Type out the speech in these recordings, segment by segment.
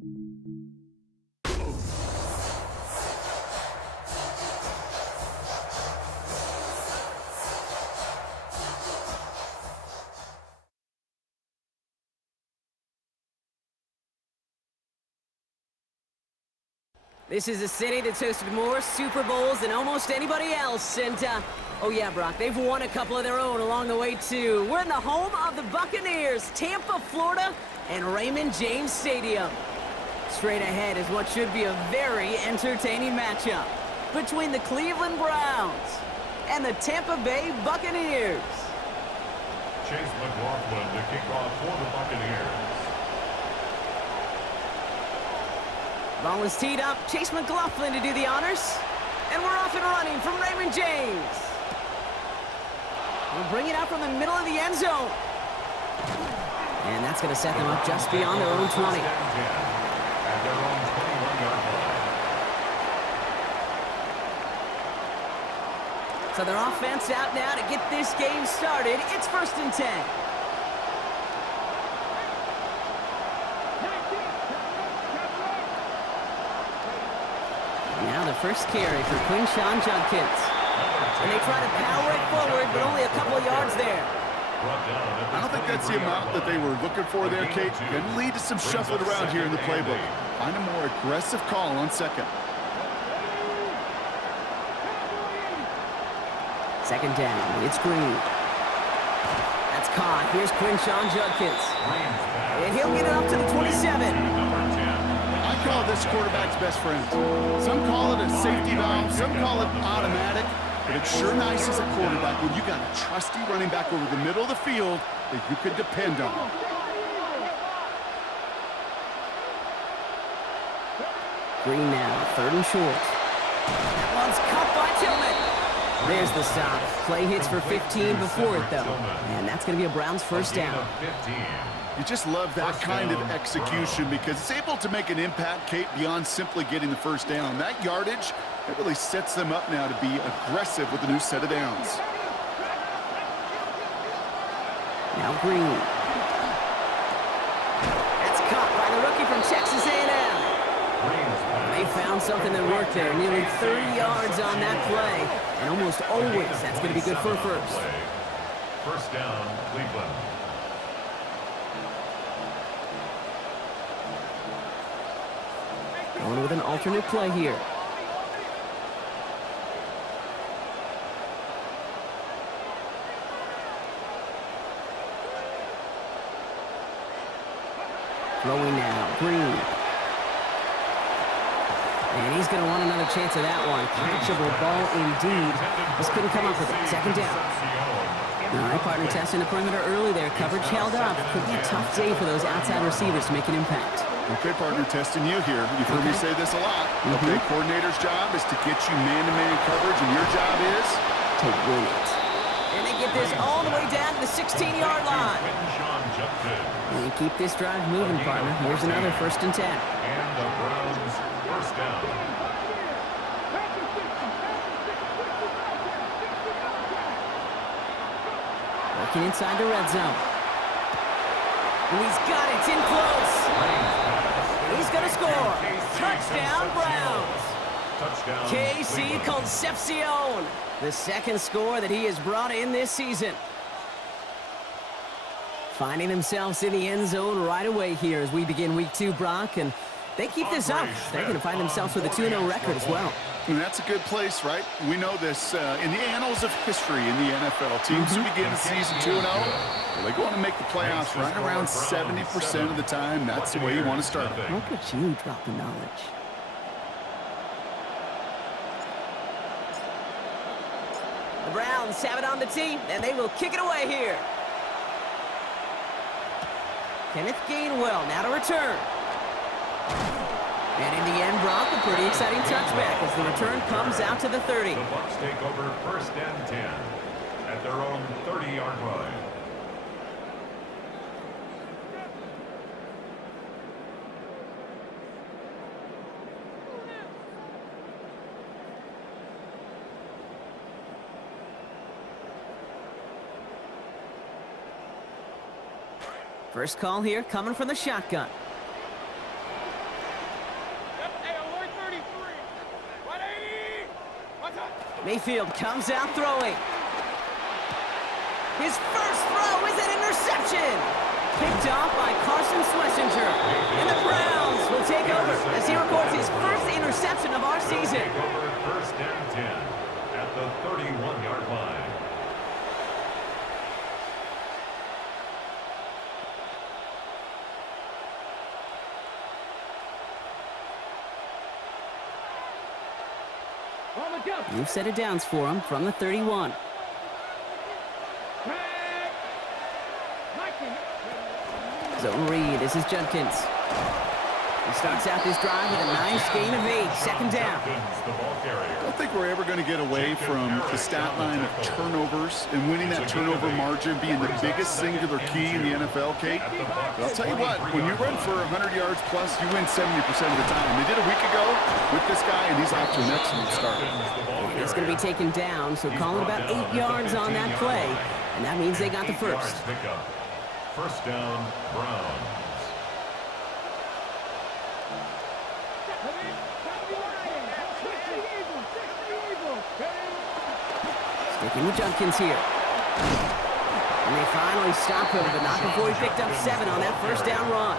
This is a city that's hosted more Super Bowls than almost anybody else, and, oh yeah, Brock, they've won a couple of their own along the way, too. We're in the home of the Buccaneers, Tampa, Florida, and Raymond James Stadium. Straight ahead is what should be a very entertaining matchup between the Cleveland Browns and the Tampa Bay Buccaneers. Chase McLaughlin to kick off for the Buccaneers. Ball is teed up. Chase McLaughlin to do the honors. And we're off and running from Raymond James. We'll bring it out from the middle of the end zone. And that's going to set them up just beyond their own 20. At their own 21-yard line. So their offense out now to get this game started. It's 1st and 10. Now the first carry for Quinshon Judkins. And they try to power it forward, but only a couple of yards there. I don't think that's the amount that they were looking for there, Kate. Can lead to some shuffling around here in the playbook. Find a more aggressive call on second. 2nd down. It's Green. That's caught. Here's Quinshon Judkins. And he'll get it up to the 27. I call this quarterback's best friend. Some call it a safety valve, some call it automatic, but it's sure nice as a quarterback when you got a trusty running back over the middle of the field that you can depend on. Green now, 3rd and short. That one's caught by Tillman. There's the stop. Play hits for 15 before it, though. And that's going to be a Browns first down. You just love that kind of execution because it's able to make an impact, Kate, beyond simply getting the first down. That yardage, it really sets them up now to be aggressive with a new set of downs. Now Green. That's caught by the rookie from Texas A&M. They found something that worked there. Nearly 30 yards on that play. And almost always, that's going to be good for a first. First down, Cleveland. Going with an alternate play here. Throwing now, Green. And he's going to want another chance of that one. Catchable ball indeed. Just couldn't come up with it. 2nd down. All right, partner, testing the perimeter early there. Coverage held up. Could be a tough day for those outside receivers to make an impact. Okay, partner, testing you here. You've heard me say this a lot. Okay, coordinator's job is to get you man-to-man coverage, and your job is to win it. And they get this all the way down to the 16-yard line. And keep this drive moving, partner. Here's another 1st and 10. And the Browns first down. Working inside the red zone. And he's got it. It's in close. He's going to score. Touchdown, Browns. Touchdown, KC Concepcion. The 2nd score that he has brought in this season. Finding themselves in the end zone right away here as we begin week 2, Brock. And they keep this up, they're going to find themselves with a 2-0 record as well. And that's a good place, right? We know this in the annals of history in the NFL. Teams who begin the season 2-0, well, they go on to make the playoffs right around 70% of the time. That's the way you want to start. Look at you drop the knowledge. The Browns have it on the tee, and they will kick it away here. Kenneth Gainwell now to return. And in the end, Brock, a pretty exciting touchback as the return comes out to the 30. The Bucs take over 1st and 10 at their own 30-yard line. First call here coming from the shotgun. Mayfield comes out throwing. His first throw is an interception. Picked off by Carson Schlesinger. And the Browns will take over as he records his first interception of our season. First and 10 at the 31-yard line. You've set it downs for him from the 31. Zone read. This is Judkins. He starts out this drive with a nice gain of 8. Second down. I don't think we're ever going to get away from the stat line of turnovers and winning that turnover margin being the biggest singular key in the NFL, Kate. But I'll tell you what, when you run for 100 yards plus, you win 70% of the time. They did a week ago with this guy, and he's off to an excellent start. He's going to be taken down, so calling about 8 yards on that play, and that means they got the first. First down, Browns. Sticking with Judkins here. And they finally stop him, but not before he picked up 7 on that first down run.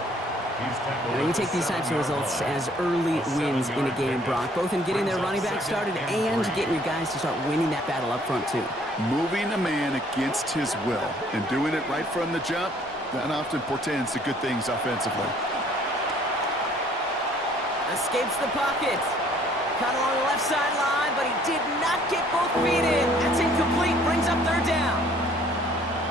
You take these types of results as early wins in a game, Brock, both in getting their running back started and getting your guys to start winning that battle up front, too. Moving a man against his will and doing it right from the jump, that often portends to good things offensively. Escapes the pocket. Caught along the left sideline, but he did not get both feet in. That's incomplete. Brings up third down.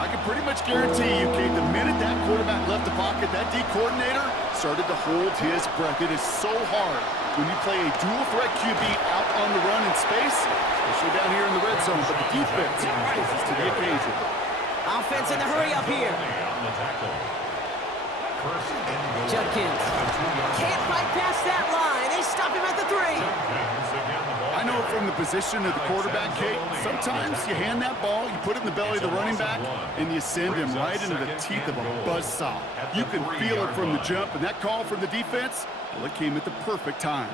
I can pretty much guarantee you, Kate, the minute that quarterback left the pocket, that D coordinator started to hold his breath. It is so hard when you play a dual threat QB out on the run in space, especially down here in the red zone, but the defense rises to the occasion. Offense in the hurry up here. Judkins can't fight past that line. They stop him at the 3. I know from the position of the quarterback, Kate, sometimes you hand that ball, you put it in the belly of the running back, and you send him right into the teeth of a buzzsaw. You can feel it from the jump, and that call from the defense, well, it came at the perfect time.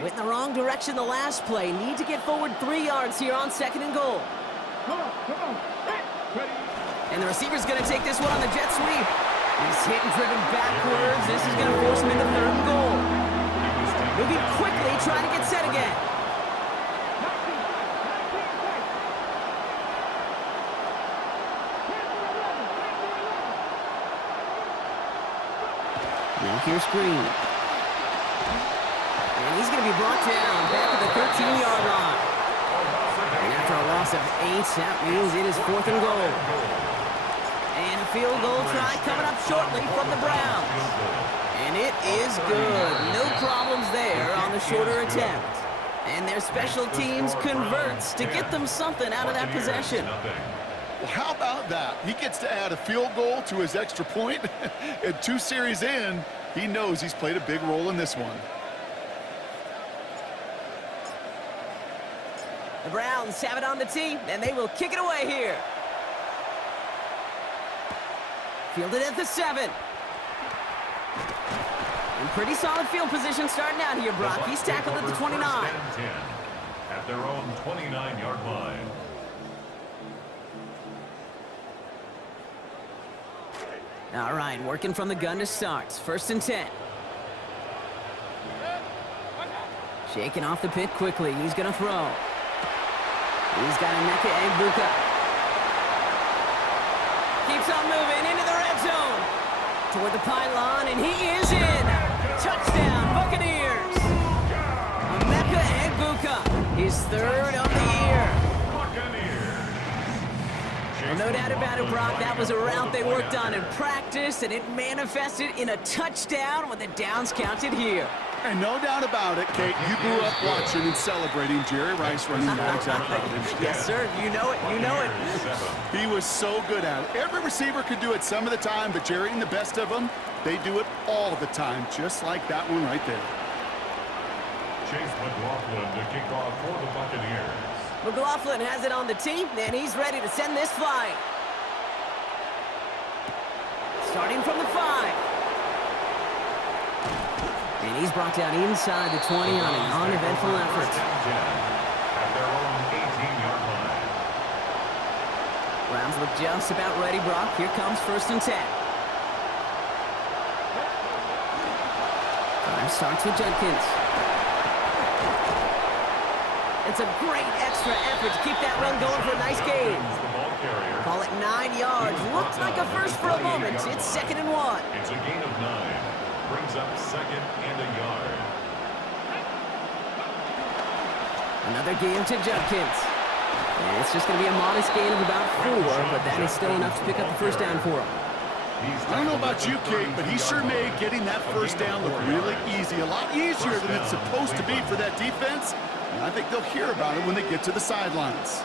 Went in the wrong direction the last play. Need to get forward 3 yards here on 2nd and goal. Come on. And the receiver's going to take this one on the jet sweep. He's hit and driven backwards. This is going to force him into 3rd and goal. Moving quickly, trying to get set again. Now here's Green. And he's going to be brought down back at the 13-yard line. And after a loss of 8, that means it is 4th and goal. And a field goal try coming up shortly from the Browns. And it is good. No problems there on the shorter attempt. And their special teams converts to get them something out of that possession. Well, how about that? He gets to add a field goal to his extra point. And 2 series in, he knows he's played a big role in this one. The Browns have it on the tee, and they will kick it away here. Fielded at the 7. In pretty solid field position starting out here, Brock. He's tackled at the 29. At their own 29-yard line. All right, working from the gun to start. 1st and 10. Shaking off the pit quickly. He's going to throw. He's got Emeka Egbuka. Keeps on moving into the red zone. Toward the pylon, and he is in. Touchdown, Buccaneers. Emeka Egbuka, his 3rd of the year. Well, no doubt about it, Brock. That was a route they worked on in practice, and it manifested in a touchdown when the downs counted here. And no doubt about it, Kate, you grew up watching and celebrating Jerry Rice running that exact route. Yes, sir. You know it. You know it. He was so good at it. Every receiver could do it some of the time, but Jerry and the best of them, they do it all the time, just like that one right there. Chase McLaughlin to kick off for the Buccaneers. McLaughlin has it on the tee, and he's ready to send this flying. starting from the 5. And he's brought down inside the 20 on an uneventful effort. At their own 18-yard line. Browns look just about ready, Brock. Here comes 1st and 10. Drive starts with Judkins. It's a great extra effort to keep that run going for a nice gain. The ball carrier. Call it 9 yards. Looked like a first for a moment. It's 2nd and 1. It's a gain of 9. Brings up 2nd and a yard. Another game to Judkins. And it's just going to be a modest gain of about 4, but that is still enough to pick up the 1st down for him. I don't know about you, Kate, but he sure made getting that 1st down look really easy. A lot easier than it's supposed to be for that defense. And I think they'll hear about it when they get to the sidelines.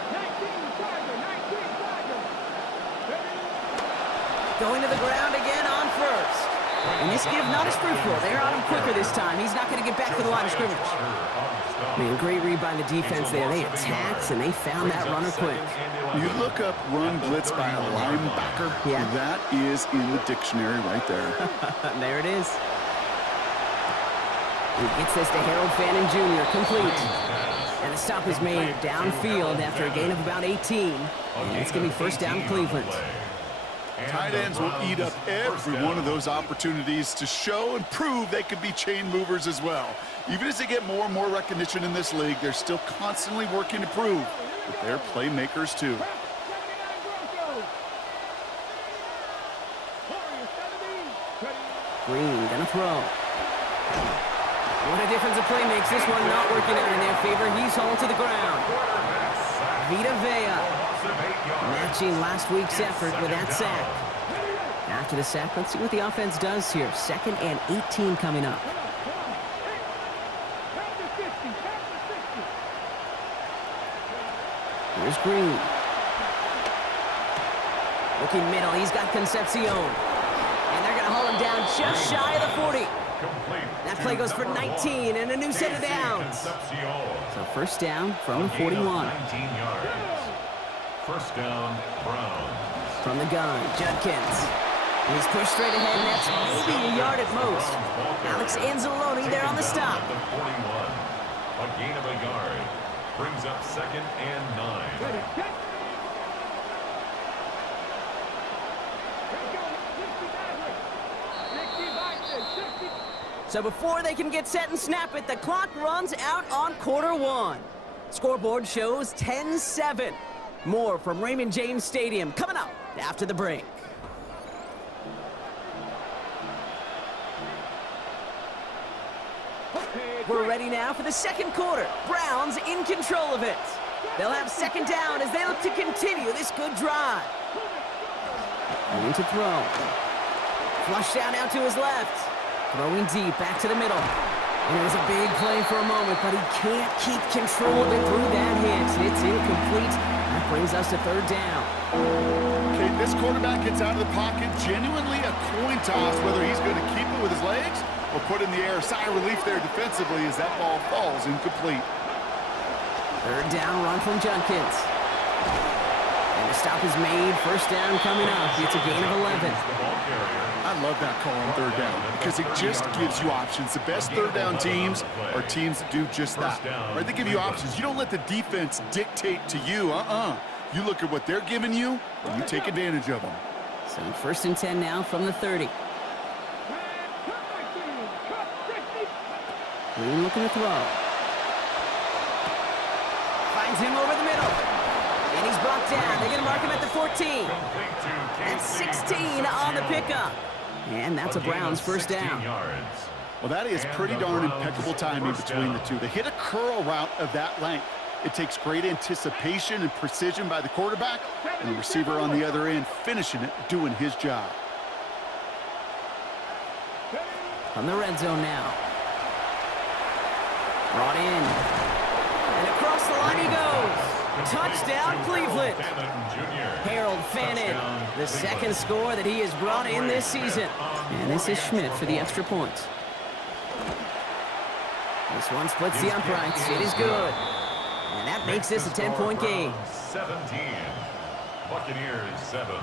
Going to the ground again on 1st. And this give not as fruitful. They're on him quicker this time. He's not going to get back to the line of scrimmage. Man, great read by the defense there. They attacked and they found that runner quick. You look up run blitz by a linebacker. Yeah. That is in the dictionary right there. There it is. He gets this to Harold Fannin Jr. complete. And the stop is made downfield after a gain of about 18. And it's going to be 1st down Cleveland. Tight ends will eat up every one of those opportunities to show and prove they could be chain movers as well. Even as they get more and more recognition in this league, they're still constantly working to prove that they're playmakers too. Green gonna throw. What a difference a play makes. This one not working out in their favor. He's hauled to the ground. Vita Vea matching last week's effort with that sack. After the sack, let's see what the offense does here. 2nd and 18 coming up. Here's Green. Looking middle, he's got Concepcion. And they're going to haul him down just shy of the 40. That play goes for 19 and a new set of downs. So 1st down from the 41. 19 yards. 1st down, Browns. From the gun, Judkins. He's pushed straight ahead, and that's maybe a yard at most. Alex Anzalone there on the stop. 41. A gain of a yard. Brings up 2nd and 9. So before they can get set and snap it, the clock runs out on quarter 1. Scoreboard shows 10-7. More from Raymond James Stadium coming up after the break. We're ready now for the 2nd quarter. Browns in control of it. They'll have 2nd down as they look to continue this good drive. Going to throw. Flush down out to his left. Throwing deep, back to the middle. And it was a big play for a moment, but he can't keep control of it through that hit. It's incomplete. That brings us to 3rd down. Okay, this quarterback gets out of the pocket, genuinely a coin toss, whether he's going to keep it with his legs or put in the air. Sigh of relief there defensively as that ball falls incomplete. 3rd down run from Judkins. And the stop is made. 1st down coming up. It's a gain of 11. I love that call on 3rd down because it just gives you options. The best 3rd down teams are teams that do just that. Right? They give you options. You don't let the defense dictate to you. You look at what they're giving you, and you take advantage of them. So 1st and 10 now from the 30. Green looking to throw. Finds him over the middle. And he's brought down. They're going to mark him at the 14. That's 16 on the pickup. And that's a Browns 1st down. Well, that is pretty darn impeccable timing between the two. They hit a curl route of that length. It takes great anticipation and precision by the quarterback, and the receiver on the other end finishing it, doing his job. From the red zone now. Brought in. And across the line he goes. Touchdown, Cleveland. Harold Fannin, the 2nd score that he has brought in this season. And this is Schmidt for the extra point. This one splits the uprights. It is good. And that makes this a 10-point game. 17. Buccaneers 7.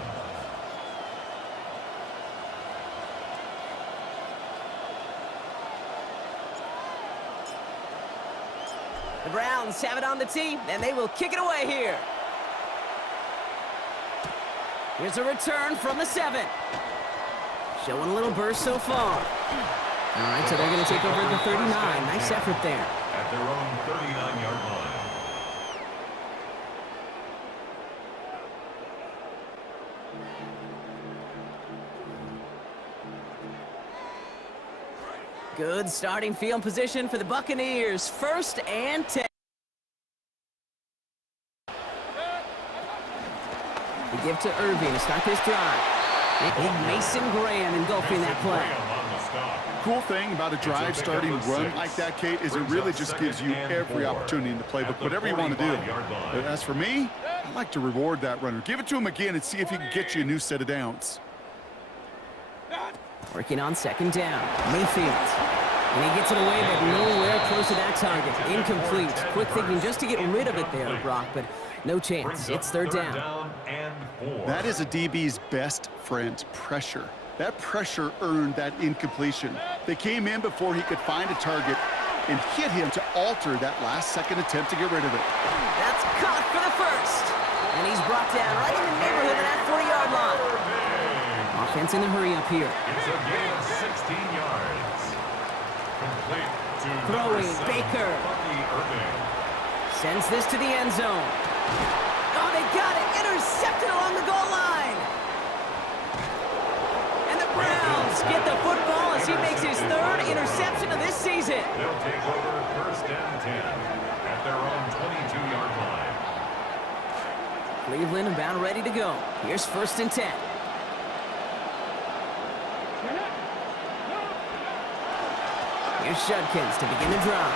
The Browns have it on the tee, and they will kick it away here. Here's a return from the 7. Showing a little burst so far. All right, so they're going to take over at the 39. Nice effort there. At their own 39-yard line. Good starting field position for the Buccaneers. 1st and 10. We give to Irving to start this drive. Big Mason Graham engulfing that play. Cool thing about a drive starting run like that, Kate, is it really just gives you every opportunity in the playbook, whatever you want to do. But as for me, I like to reward that runner. Give it to him again and see if he can get you a new set of downs. Working on 2nd down. Mayfield. And he gets it away, but nowhere close to that target. Incomplete. Quick thinking just to get rid of it there, Brock, but no chance. It's 3rd down. That is a DB's best friend, pressure. That pressure earned that incompletion. They came in before he could find a target and hit him to alter that last-second attempt to get rid of it. That's caught for the 1st. And he's brought down right in the neighborhood of that 40-yard line. Offense in the hurry up here. It's a gain of 16 yards. Complete to throwing Baker. Bucky Irving. Sends this to the end zone. Oh, they got it. Intercepted along the goal line. And the Browns get the football as he makes his 3rd interception of this season. They'll take over 1st and 10 at their own 22-yard line. Cleveland about ready to go. Here's 1st and 10. Here's Judkins to begin the drive.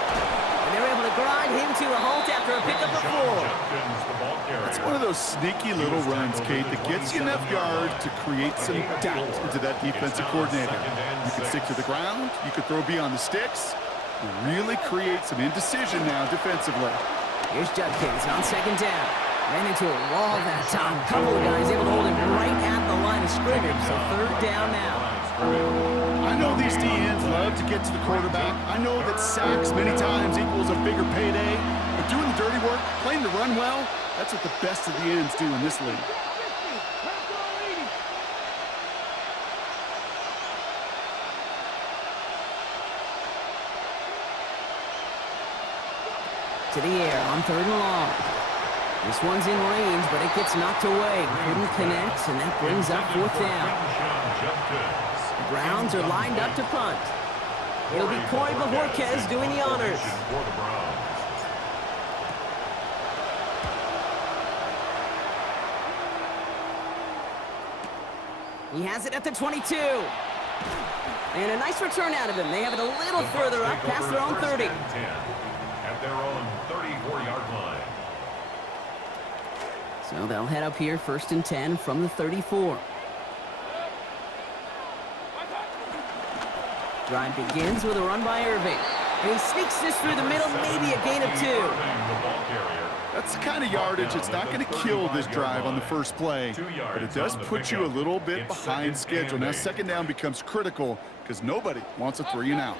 And they're able to grind him to a halt after a pickup of 4. It's one of those sneaky little runs, Kate, that gets you enough yards to create some doubt into that defensive coordinator. You can stick to the ground, you can throw beyond the sticks, and really create some indecision now defensively. Here's Judkins on 2nd down. Ran into a wall that time. A couple of guys able to hold him right at the line of scrimmage, so 3rd down now. I know these DNs love to get to the quarterback. I know that sacks many times equals a bigger payday, but doing the dirty work, playing the run well, that's what the best of the ends do in this league. To the air on 3rd and long. This one's in range, but it gets knocked away. Couldn't connect, and that brings up 4th down. The Browns are lined up to punt. It'll be Corey Bojorquez doing the honors. He has it at the 22. And a nice return out of him. They have it a little further up past their own 30. At their own 34-yard line. So they'll head up here 1st and 10 from the 34. Drive begins with a run by Irving. And he sneaks this through the middle, maybe a gain of 2. That's the kind of yardage that's not going to kill this drive on the first play, but it does put you a little bit behind schedule. Now 2nd down becomes critical because nobody wants a 3 and out.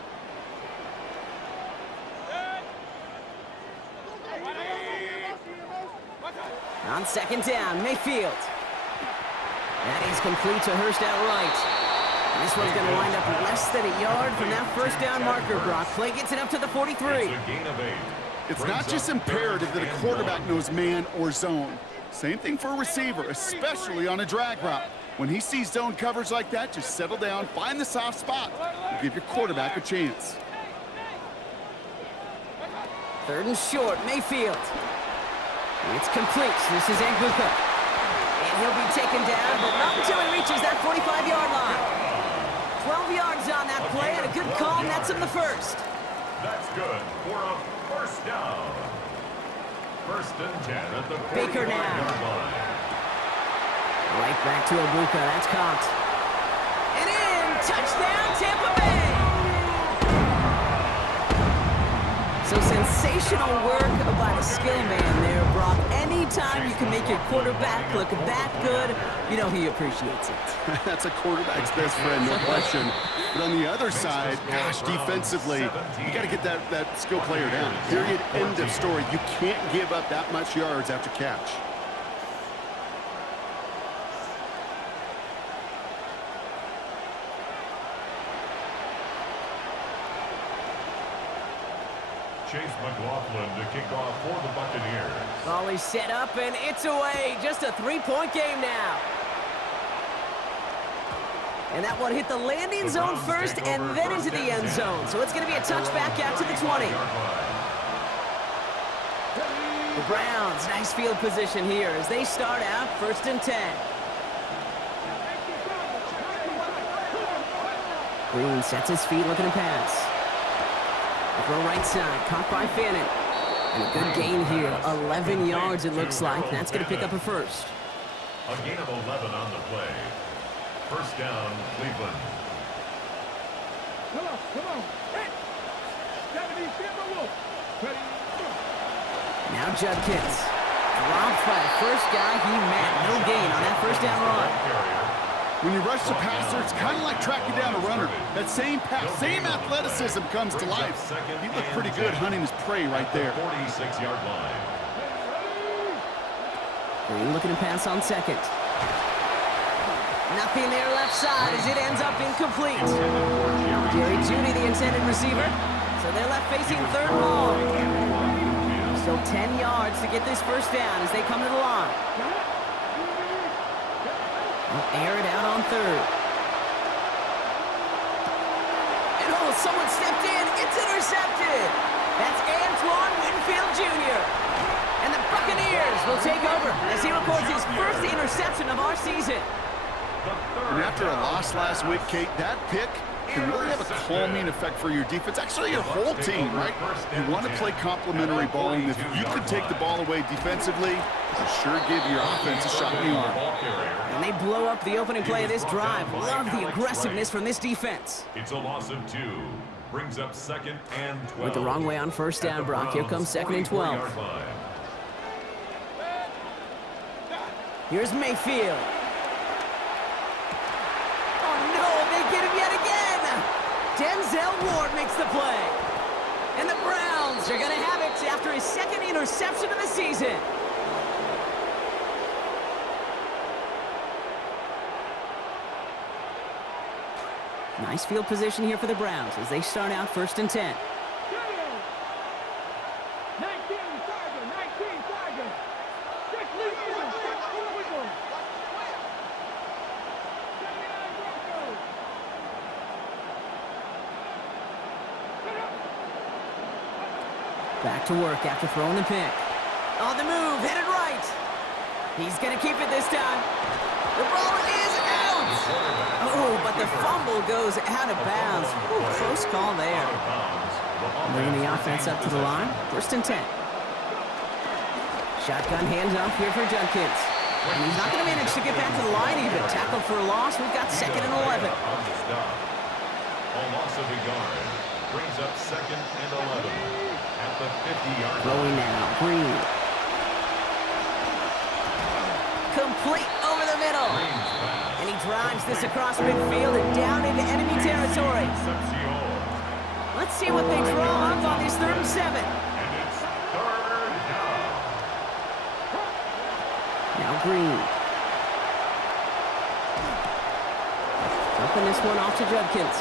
On 2nd down, Mayfield. That is complete to Hurst outright. And this one's going to wind up less than a yard from that 1st down marker, Brock. Play gets it up to the 43. It's not just imperative that a quarterback knows man or zone. Same thing for a receiver, especially on a drag route. When he sees zone coverage like that, just settle down, find the soft spot, and give your quarterback a chance. 3rd and short, Mayfield. It's complete. This is Anguka. And he'll be taken down, but not until he reaches that 45-yard line. 12 yards on that play, and a good call nets him the 1st. That's good for a 1st down. 1st and 10 at the Baker now. line. Right back to Abuka. That's caught. And in. Touchdown, Tampa Bay. So sensational work by the skill man there, Brock. Anytime you can make your quarterback look that good, you know he appreciates it. That's a quarterback's best friend, no question. But on the other side, gosh, defensively, you got to get that skill player down. Period, end of story. You can't give up that much yards after catch. Chase McLaughlin to kick off for the Buccaneers. Volley set up, and it's away. Just a three-point game now. And that one hit the landing zone first and then into the end zone. So it's going to be a touchback out to the 20. The Browns, nice field position here as they start out 1st and 10. Green sets his feet looking to pass. Throw right side, caught by Fannin. And a good gain here, 11 yards it looks like. That's going to pick up a first. A gain of 11 on the play. First down, Cleveland. Come on. Now Judkins. Dropped by the first guy he met. No gain on that first down run. When you rush the passer, it's kind of like tracking down a runner. That same pass, same athleticism comes to life. He looked pretty good hunting his prey right there. 46-yard line. Green looking to pass on second. Nothing there left side as it ends up incomplete. Jerry Jeudy, the intended receiver. So they're left facing third ball. Still 10 yards to get this first down as they come to the line. They'll air it out on third. And someone stepped in. It's intercepted. That's Antoine Winfield Jr. And the Buccaneers will take over as he records his first interception of our season. And after a loss last week, Kate, that pick can really have a calming effect for your defense, actually your whole team, right? You want to play complementary ball, and if you could take the ball away defensively, it'll sure give your offense a shot in the arm. And they blow up the opening play of this drive. Love the aggressiveness from this defense. It's a loss of 2. Brings up 2nd and 12. Went the wrong way on first down, Brock. Here comes 2nd and 12. Here's Mayfield. Get him yet again. Denzel Ward makes the play. And the Browns are going to have it after his second interception of the season. Nice field position here for the Browns as they start out 1st and 10. 19 Tiger. Back to work after throwing the pick. On the move, headed right. He's going to keep it this time. The ball is out. Oh, but the fumble goes out of bounds. Ooh, close call there. Moving the offense up to the line. 1st and 10. Shotgun handoff here for Judkins. And he's not going to manage to get back to the line even. Tackled for a loss. We've got 2nd and 11. A loss of a yard. Brings up 2nd and 11. At the 50-yard line. Throwing now, Green. Complete over the middle. And he drives this across midfield and down into enemy territory. Let's see what they draw up on this 3rd and 7. And it's 3rd down. Now Green. Dumping this one off to Judkins.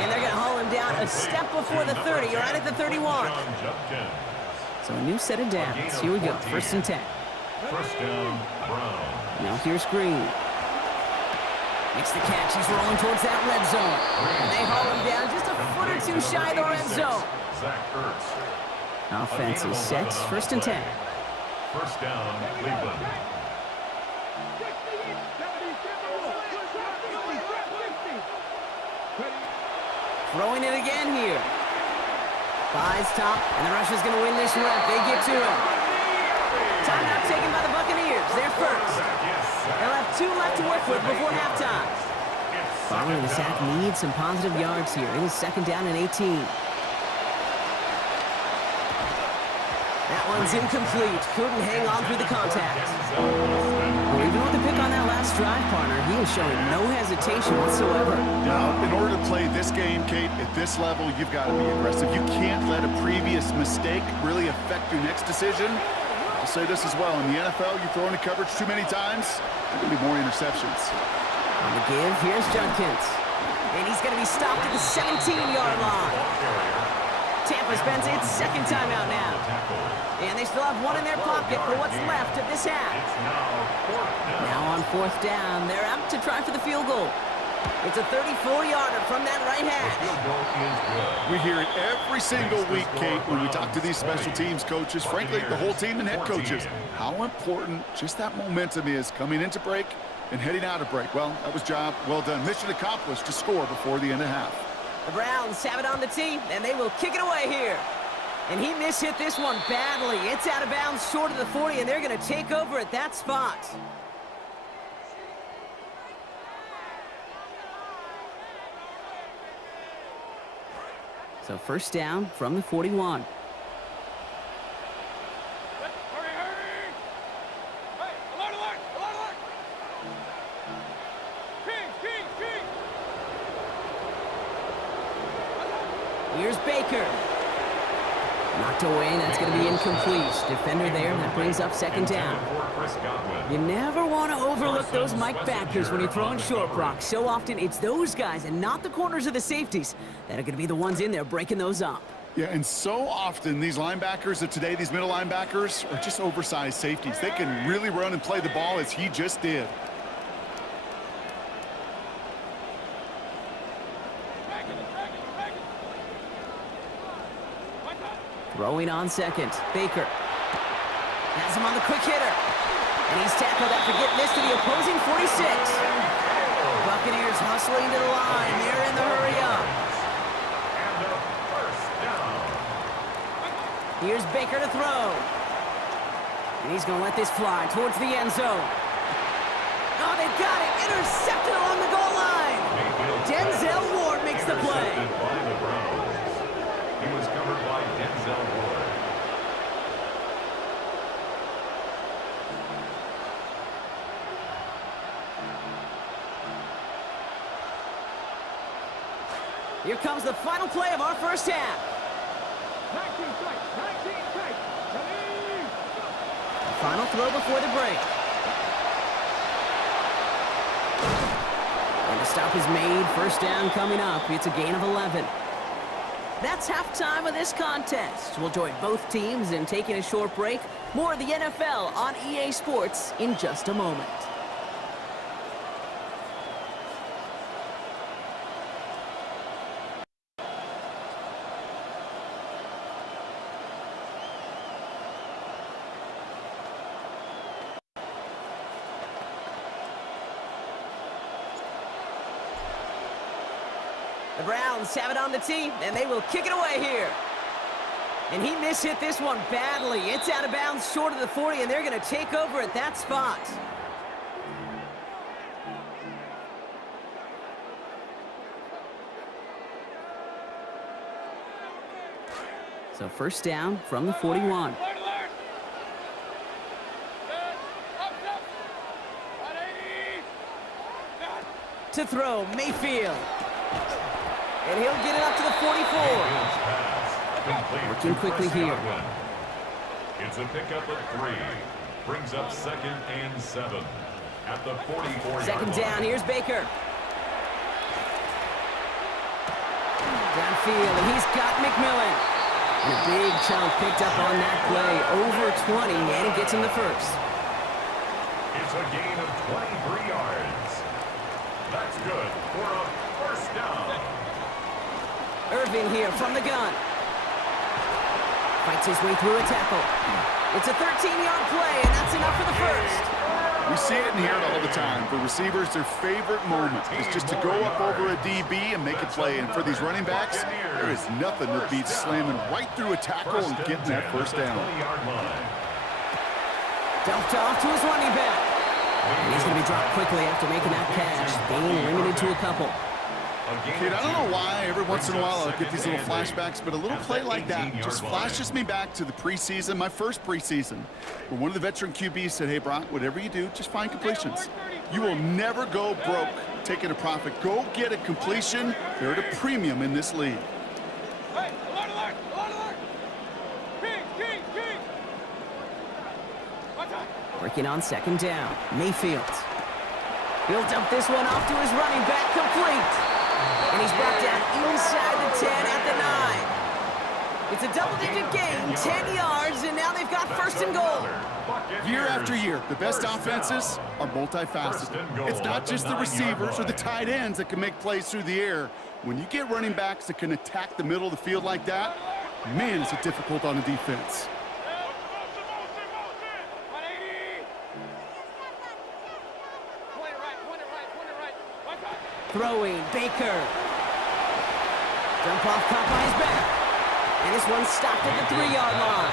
And they're going to haul him down a step before the 30, right at the 31. So a new set of downs. Here we go, 1st and 10. First down, Brown. Now here's Green. Makes the catch. He's rolling towards that red zone. And they haul him down just a foot or 2 shy of the red zone. Zach Ertz. Offense is set. 1st and 10. First down, Cleveland. Throwing it again here. Buys top, and the Russians going to win this rep. They get to him. Timeout taken by the Buccaneers. They're first. They'll have 2 left to work with before halftime. Following the sack needs some positive yards here. It is 2nd down and 18. That one's incomplete. Couldn't hang on through the contact. Well, even with the pick on that last drive, partner, he is showing no hesitation whatsoever. Now, in order to play this game, Kate, at this level, you've got to be aggressive. You can't let a previous mistake really affect your next decision. I'll say this as well. In the NFL, you throw into coverage too many times, there are going to be more interceptions. On the give, here's Judkins. And he's going to be stopped at the 17-yard line. Tampa spends its second timeout now. And they still have one in their pocket for what's left of this half. Now on fourth down, they're out to try for the field goal. It's a 34-yarder from that right hash. We hear it every single week, Kate, when we talk to these special teams coaches, frankly, the whole team and head coaches, how important just that momentum is coming into break and heading out of break. Well, that was job well done. Mission accomplished to score before the end of half. The Browns have it on the tee, and they will kick it away here. And he mishit this one badly. It's out of bounds short of the 40, and they're going to take over at that spot. So first down from the 41. Here's Baker. Knocked away, and that's going to be incomplete. Defender there, that brings up second down. You never want to overlook those Mike backers when you're throwing short, Brock. So often it's those guys and not the corners or the safeties that are going to be the ones in there breaking those up. Yeah, and so often these linebackers of today, these middle linebackers, are just oversized safeties. They can really run and play the ball as he just did. Throwing on second, Baker has him on the quick hitter, and he's tackled after getting this to the opposing 46. Buccaneers hustling to the line. They're in the hurry up. Here's Baker to throw, and he's going to let this fly towards the end zone. Oh, they got it! Intercepted along the goal line. Denzel Ward makes the play. He was covered by Denzel Ward. Here comes the final play of our first half. 19 strikes. Final throw before the break. And the stop is made. First down coming up. It's a gain of 11. That's halftime of this contest. We'll join both teams in taking a short break. More of the NFL on EA Sports in just a moment. The Browns have it on the tee, and they will kick it away here. And he mishit this one badly. It's out of bounds short of the 40, and they're going to take over at that spot. So first down from the 41. To throw, Mayfield. And he'll get it up to the 44. Working quickly here. It's a pickup of 3. Brings up 2nd and 7 at the 44-yard Second down, here's Baker. Downfield, and he's got McMillan. And a big chunk picked up on that play. Over 20, and he gets him the first. It's a gain of 23 yards. That's good for a first down. Irving here from the gun. Fights his way through a tackle. It's a 13-yard play, and that's enough for the first. We see it and hear it all the time. For receivers, their favorite moment is just to go up over a DB and make a play. And for these running backs, there is nothing that beats slamming right through a tackle and getting that first down. Dumped off to his running back. And he's going to be dropped quickly after making that catch. Gain limited to a couple. Kid, I don't know why every once in a while I'll get these little flashbacks, but a little play like that just flashes me back to the preseason, my first preseason, where one of the veteran QBs said, hey, Brock, whatever you do, just find completions. You will never go broke taking a profit. Go get a completion. They're at a premium in this league. Hey, alert, alert, alert, alert! King! Watch out! Working on second down. Mayfield. He'll dump this one off to his running back, complete. And he's brought down inside the 10 at the 9. It's a double-digit gain, 10 yards, and now they've got first and goal. Year after year, the best offenses are multifaceted. It's not just the receivers or the tight ends that can make plays through the air. When you get running backs that can attack the middle of the field like that, man, is it difficult on the defense. 180! Point it right. Watch out! Throwing, Baker. Jump off, caught by his back. And this one's stopped at the 3-yard line.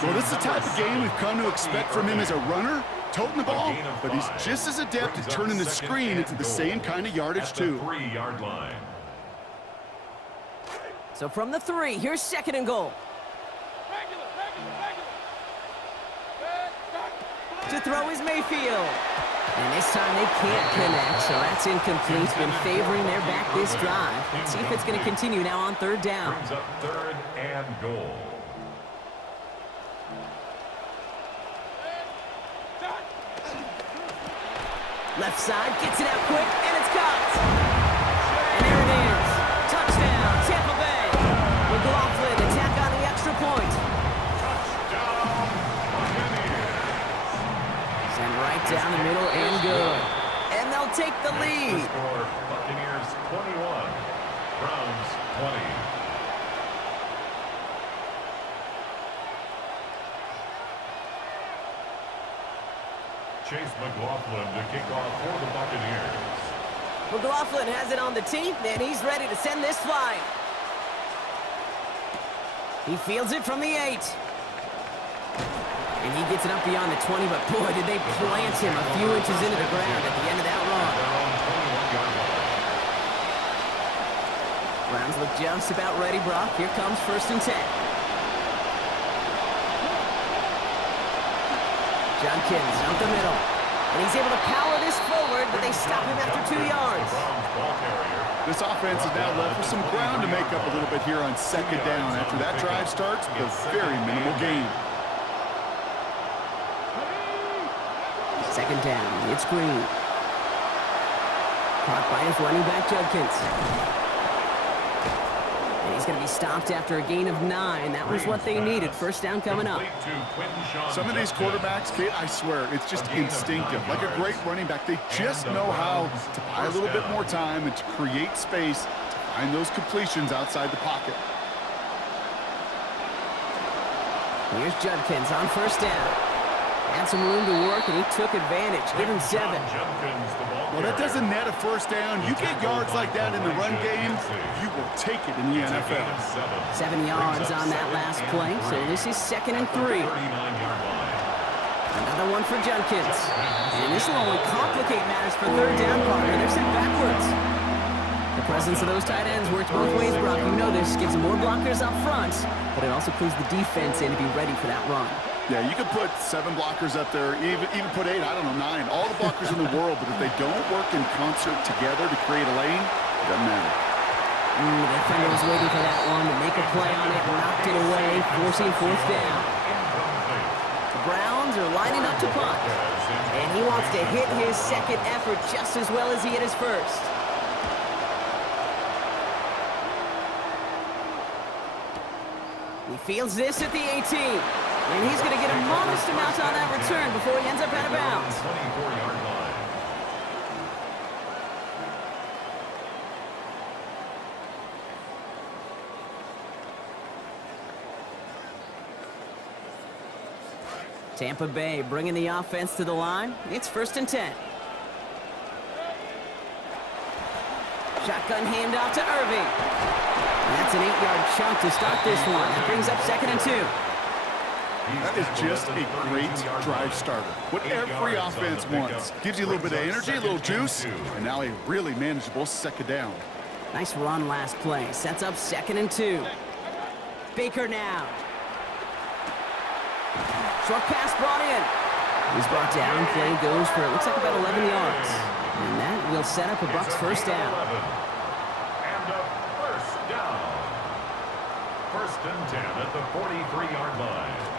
Well, this is the type of game we've come to expect from him as a runner, toting the ball, but he's just as adept at turning the screen into the same kind of yardage, too. 3-yard line. So from the 3, here's second and goal. Regular! To throw is Mayfield. And this time they can't connect, so that's incomplete. Been favoring their back this drive. Let's see if it's going to continue now on third down. Brings up 3rd and goal. Left side, gets it out quick, and it's caught. And there it is. Touchdown, Tampa Bay. McLaughlin attack on the extra point. Touchdown, Buccaneers. Send right down the middle and good. And they'll take the lead. Score, Buccaneers 21, Browns 20. Chase McLaughlin to kick off for the Buccaneers. McLaughlin has it on the tee, and he's ready to send this flying. He fields it from the 8. And he gets it up beyond the 20, but boy, did they plant him a few inches into the ground at the end of that run. Their own 21-yard line. Browns look just about ready, Brock. Here comes first and 10. Judkins up the middle. And he's able to power this forward, but they stop him after 2 yards. Browns ball carrier. This offense is now left with some ground to make up a little bit here on second down. After that drive starts, with a very minimal gain. Second down, it's Green. Caught by his running back, Judkins. And he's going to be stopped after a gain of 9. That was what they needed. First down coming up. Some of these quarterbacks, Kate, I swear, it's just instinctive. Like a great running back, they just know how to buy a little bit more time and to create space to find those completions outside the pocket. Here's Judkins on first down. Had some room to work, and he took advantage. Give him 7. Well, that doesn't net a first down. You get yards like that in the run game, you will take it in the NFL. 7 yards on that last play, so this is second and 3. Another one for Judkins. And this will only complicate matters for third down, partner. They're sent backwards. The presence of those tight ends works both ways, Brock. You know this. Gives them more blockers up front, but it also clues the defense in to be ready for that run. Yeah, you could put 7 blockers up there, even put 8, I don't know, 9. All the blockers in the world, but if they don't work in concert together to create a lane, it doesn't matter. The defender was waiting for that one to make a play on it, knocked it away, forcing fourth down. The Browns are lining up to punt, and he wants to hit his second effort just as well as he hit his first. He fields this at the 18. And he's going to get a modest amount on that return before he ends up out of bounds. 24-yard line. Tampa Bay bringing the offense to the line. It's first and 10. Shotgun handoff to Irving. And that's an 8-yard chunk to start this one. That brings up second and 2. That is just a great drive starter. What every offense wants. Gives you a little bit of energy, a little juice, and now a really manageable second down. Nice run last play. Sets up 2nd and 2. Baker now. Short pass brought in. He's brought down. Play goes for, it looks like about 11 yards. And that will set up a Bucs first down. And a first down. 1st and 10 at the 43-yard line.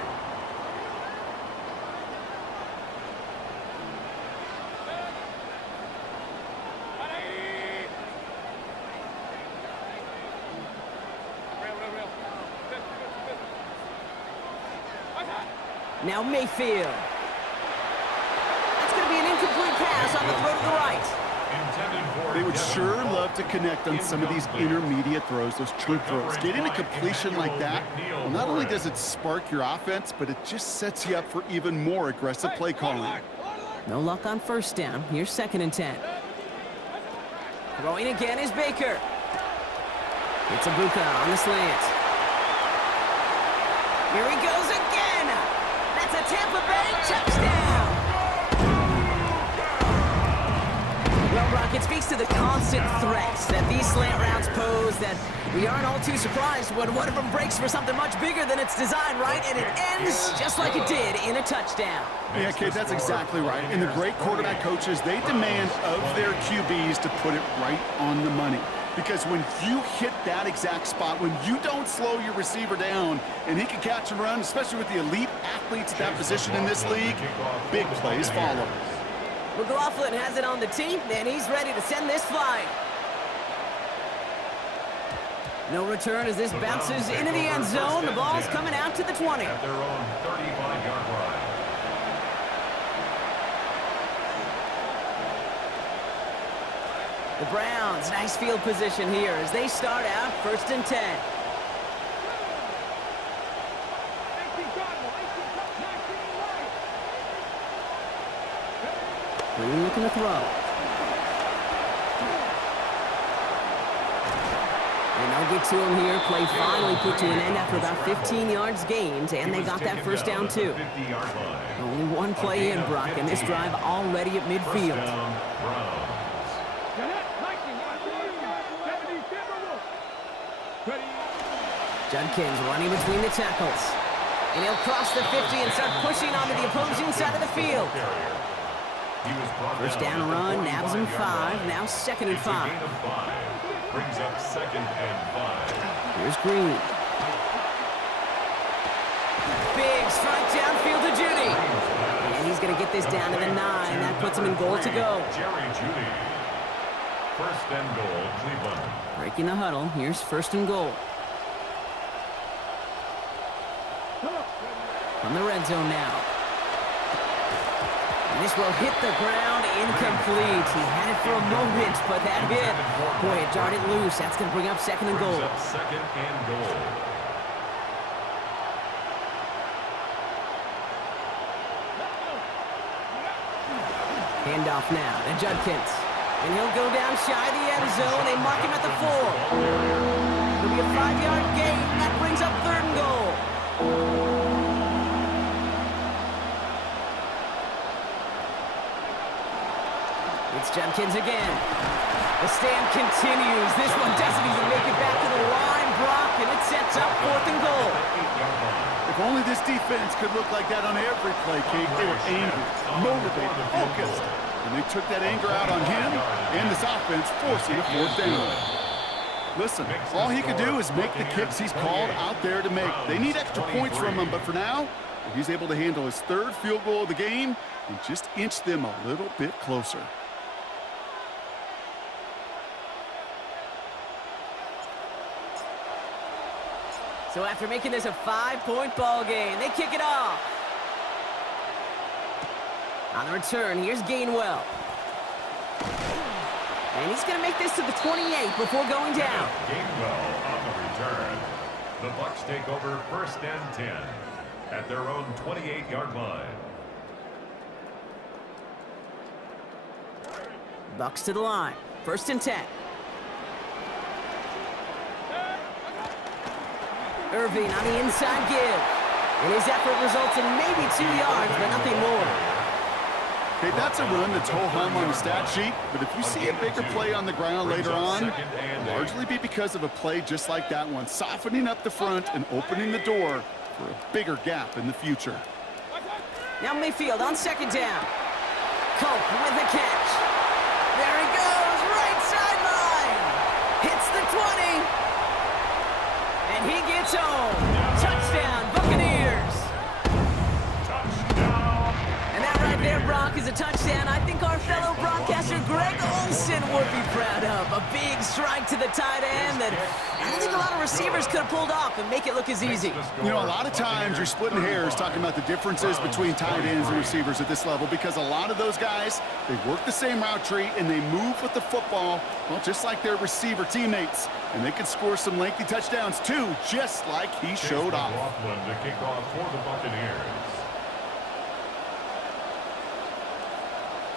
Now Mayfield. That's going to be an incomplete pass on the throw to the right. They would sure love to connect on some of these intermediate throws, those true throws. Getting a completion like that, well, not only does it spark your offense, but it just sets you up for even more aggressive play calling. No luck on first down. Here's 2nd and 10. Throwing again is Baker. It's Ibuka on the slant. Here he goes again. That's a Tampa Bay touchdown. Well, Brock, it speaks to the constant threats that these slant routes pose, that we aren't all too surprised when one of them breaks for something much bigger than its design, right? And it ends just like it did in a touchdown. Yeah, kid, that's exactly right. And the great quarterback coaches, they demand of their QBs to put it right on the money. Because when you hit that exact spot, when you don't slow your receiver down, and he can catch and run, especially with the elite athletes at that position in this league, big plays follow. McLaughlin has it on the tee, and he's ready to send this flying. No return as this bounces into the end zone. The ball's coming out to the 20. At their own 35-yard line. The Browns, nice field position here as they start out 1st and 10. Green looking to throw. And they'll get to him here. Play finally put to an end after about 15 yards gained, and they got that first down too. Only one play in, Brock, and this drive already at midfield. Judkins running between the tackles. And he'll cross the 50 and start pushing onto the opposing side of the field. First down run, nabs him 5. Now 2nd and 5. Brings up 2nd and 5. Here's Green. Big strike downfield to Judy. And he's going to get this down to the 9. That puts him in goal to go. Jerry Judy. 1st and goal, Cleveland. Breaking the huddle. Here's 1st and goal. From the red zone now. And this will hit the ground incomplete. He had it for a moment, but that hit, boy, it darted loose. That's going to bring up 2nd and goal. Brings up 2nd and goal. Handoff now to Judkins. And he'll go down shy of the end zone. They mark him at the 4. It'll be a 5-yard gain. That brings up 3rd and goal. It's Judkins again. The stand continues. This one doesn't even make it back to the line, Brock, and it sets up 4th and goal. If only this defense could look like that on every play, Kate. They were angry, motivated, focused. And they took that anger out on him and this offense, forcing a 4th down. Listen, all he could do is make the kicks he's called out there to make. They need extra points from him, but for now, he's able to handle his 3rd field goal of the game and just inch them a little bit closer. So after making this a 5-point ball game, they kick it off. On the return, here's Gainwell. And he's going to make this to the 28 before going down. Gainwell on the return. The Bucs take over 1st and 10 at their own 28-yard line. Bucs to the line. 1st and 10. Irving on the inside give. And his effort results in maybe 2 yards, but nothing more. Okay, that's a run that's ho-hum on the stat sheet, but if you see a bigger play on the ground later on, it'll largely be because of a play just like that one, softening up the front and opening the door for a bigger gap in the future. Now Mayfield on second down. Cope with the catch. There he goes, right sideline. Hits the 20. And he gets home. Touchdown, Buccaneers. Touchdown. And that right there, Brock, is a touchdown I think our fellow broadcaster Greg Olsen would be proud of. A big strike to the tight end that I don't think a lot of receivers could have pulled off and make it look as easy. You know, a lot of times you're splitting hairs talking about the differences between tight ends and receivers at this level because a lot of those guys, they work the same route tree and they move with the football, well, just like their receiver teammates. And they can score some lengthy touchdowns too, just like he showed off. McLaughlin to kick off for the Buccaneers.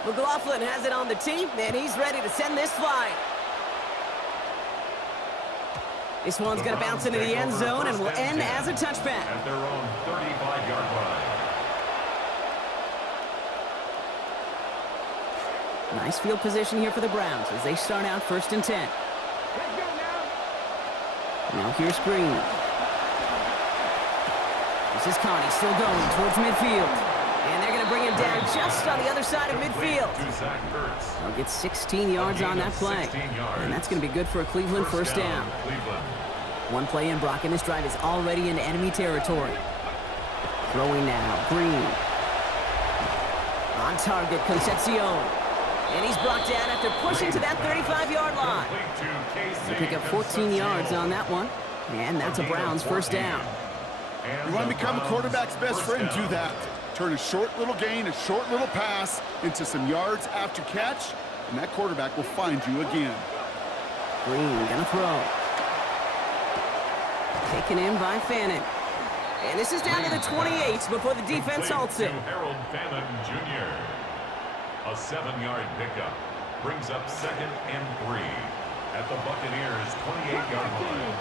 McLaughlin has it on the tee, and he's ready to send this flying. This one's going to bounce into the end zone and will end as a touchback. At their own 35-yard line. Nice field position here for the Browns as they start out 1st and 10. Now here's Green. This is Connie still going towards midfield. And they're going to bring him down just on the other side of midfield. They'll get 16 yards on that play. And that's going to be good for a Cleveland first down. One play in, Brock, and this drive is already in enemy territory. Throwing now, Green. On target, Concepcion. And he's brought down after pushing to that 35-yard line. They pick up 14 yards on that one. And that's a Browns first down. You want to become a quarterback's best friend, do that. Turn a short little gain, a short little pass into some yards after catch, and that quarterback will find you again. Green gonna throw. Taken in by Fannin. And this is down to the 28 before the defense halts it. Harold Fannin Jr. A 7-yard pickup brings up 2nd and 3 at the Buccaneers' 28-yard line.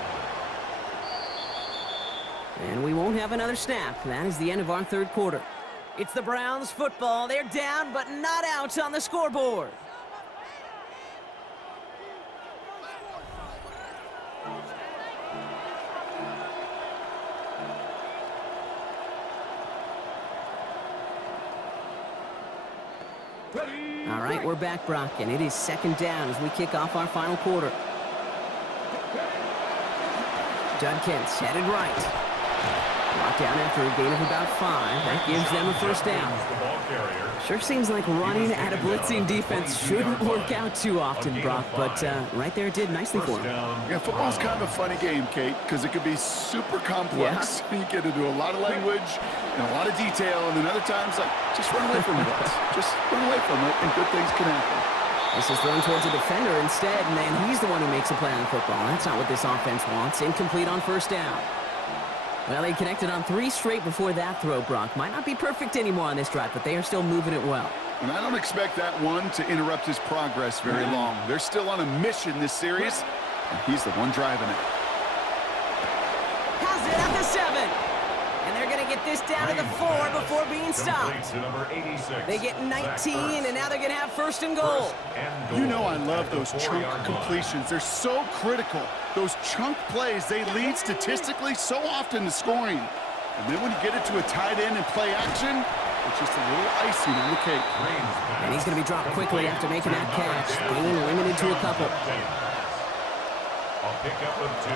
And we won't have another snap. That is the end of our 3rd quarter. It's the Browns football. They're down, but not out on the scoreboard. All right, we're back, Brock, and it is 2nd down as we kick off our final quarter. Judkins headed right. Brought down after a gain of about 5. That gives them a first down. Sure seems like running at a blitzing defense shouldn't work out too often, Brock, but right there it did nicely for him. Yeah, football's kind of a funny game, Kate, because it could be super complex. Yeah. You get into a lot of language and a lot of detail, and then other times, like, just run away from it. Just run away from it, and good things can happen. This is thrown towards a defender instead, and then he's the one who makes a play on football. That's not what this offense wants. Incomplete on first down. Well, they connected on 3 straight before that throw, Brock. Might not be perfect anymore on this drive, but they are still moving it well. And I don't expect that one to interrupt his progress very long. They're still on a mission this series, and he's the one driving it. Has it at the 7. And they're going to get this down to the 4 before being stopped. They get 19, and now they're going to have 1st and goal. You know I love those chunk completions. They're so critical. Those chunk plays, they lead statistically so often to scoring. And then when you get it to a tight end and play action, it's just a little icing on the cake. And he's going to be dropped quickly after making that catch, being limited to a couple. A pickup of 2.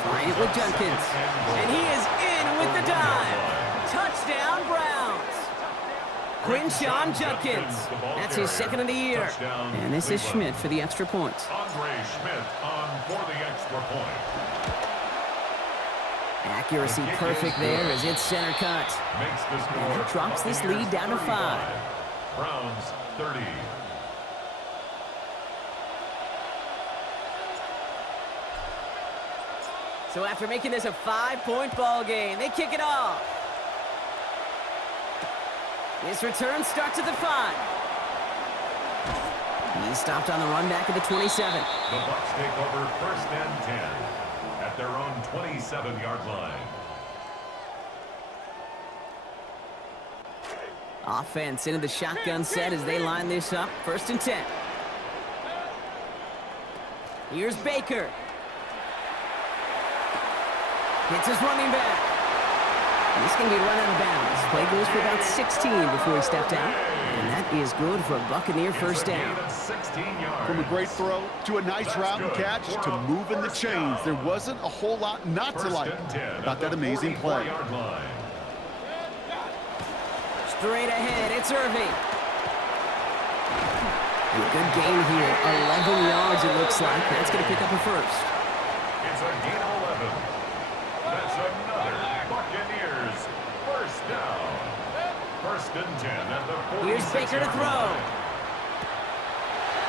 Trying it with Judkins. And he is in with the dive. Touchdown, Browns. Quinshon Judkins. That's his 2nd of the year. And this is Schmidt for the extra point. Andre Schmidt on for the extra point. Accuracy perfect there as it's center cut. Makes the score. And he drops this lead down to 5. Browns 30. So after making this a 5-point ball game, they kick it off. This return starts at the 5. He's stopped on the run back at the 27. The Bucs take over 1st and 10 at their own 27-yard line. Offense into the shotgun set as they line this up. 1st and 10. Here's Baker. Hits his running back. This is going to be run out of bounds. Play goes for about 16 before he stepped out. And that is good for a Buccaneer 1st down. 16 yards. From a great throw to a nice route and catch to moving the chains, there wasn't a whole lot not to like about that amazing play. Straight ahead, it's Irving. And a good gain here. 11 yards, it looks like. That's going to pick up a 1st. It's a gain of 11. That's another Buccaneers 1st down. 1st and 10 at the 46. Here's Baker to throw.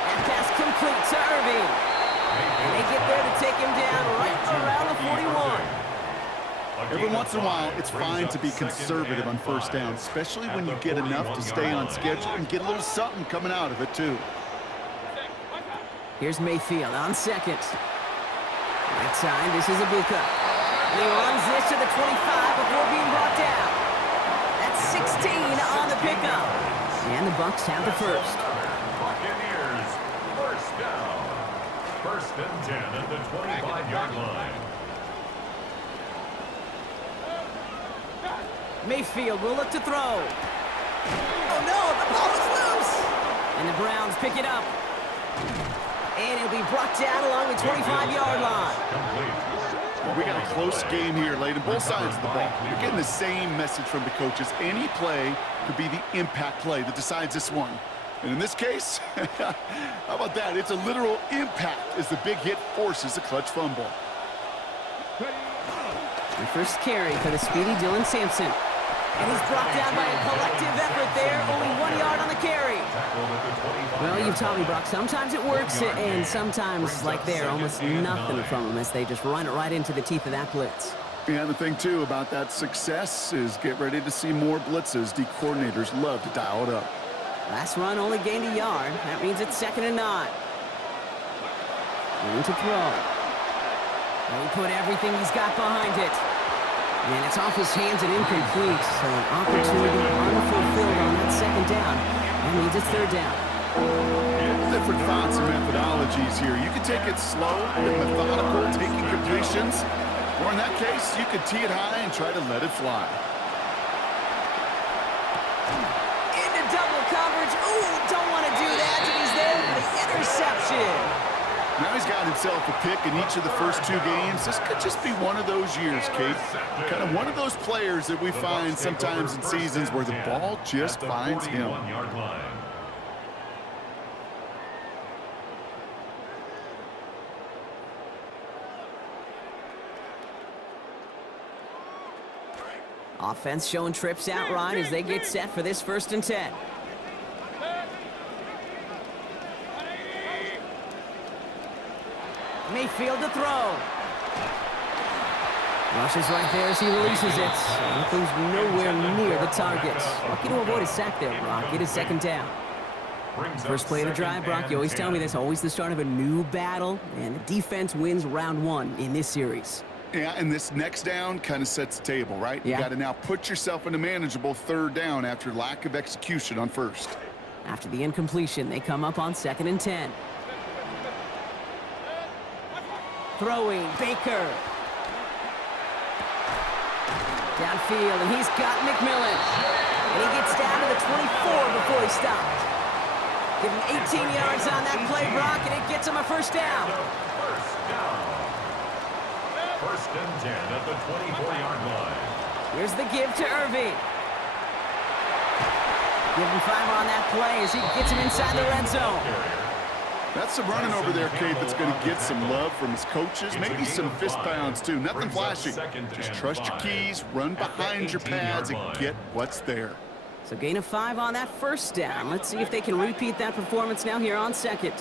And pass complete to Irving. And they get there to take him down right around the 41. Every once in a while, it's fine to be conservative on 1st down, especially when you get enough to stay on schedule and get a little something coming out of it, too. Here's Mayfield on 2nd. Right side, this is Ibuka. And he runs this to the 25 before being brought down. That's 16 on the pickup. And the Bucs have the 1st. Buccaneers 1st down. 1st and 10 at the 25-yard line. Mayfield will look to throw. Oh no, the ball is loose. And the Browns pick it up. And it'll be brought down along the 25-yard line. Well, we got a close game here, Layden. Both sides of the ball. You're getting the same message from the coaches. Any play could be the impact play that decides this one. And in this case, how about that? It's a literal impact as the big hit forces a clutch fumble. The first carry for the speedy Dylan Sampson. And he's brought down by a collective effort there. Only 1 yard on the carry. Well, you've taught me, Brock. Sometimes it works, and sometimes, like there, almost nothing from them as they just run it right into the teeth of that blitz. Yeah, the thing, too, about that success is get ready to see more blitzes. D coordinators love to dial it up. Last run only gained a yard. That means it's 2nd and 9. Going to throw. He put everything he's got behind it. And it's off his hands and incomplete. So an opportunity unfulfilled on that 2nd down. That means it's 3rd down. Different thoughts and methodologies here. You can take it slow and methodical, taking completions. Or in that case, you could tee it high and try to let it fly. Into double coverage. Ooh, don't want to do that. And he's there for the interception. Now he's got himself a pick in each of the first 2 games. This could just be one of those years, Kate. Kind of one of those players that we find sometimes in seasons where the ball just finds him. Offense showing trips out right as they get set for this 1st and 10. Mayfield to throw. Rushes right there as he releases it. Nothing's nowhere near the target. Lucky to avoid a sack there, Brock. It is 2nd down. First play of the drive, Brock. You always tell me this. Always the start of a new battle. And the defense wins round 1 in this series. Yeah, and this next down kind of sets the table, right? Yeah. You got to now put yourself in a manageable 3rd down after lack of execution on 1st. After the incompletion, they come up on 2nd and 10. Throwing, Baker. Downfield, and he's got McMillan. And he gets down to the 24 before he stopped. Give him 18 yards on that play, Brock, and it gets him a 1st down. 1st and 10 at the 24-yard line. Here's the give to Irving. Give him 5 on that play as he gets him inside the red zone. That's some running over there, Kate, that's going to get some love from his coaches. Maybe some fist pounds, too. Nothing flashy. Just trust your keys, run behind your pads, and get what's there. So gain of 5 on that 1st down. Let's see if they can repeat that performance now here on 2nd.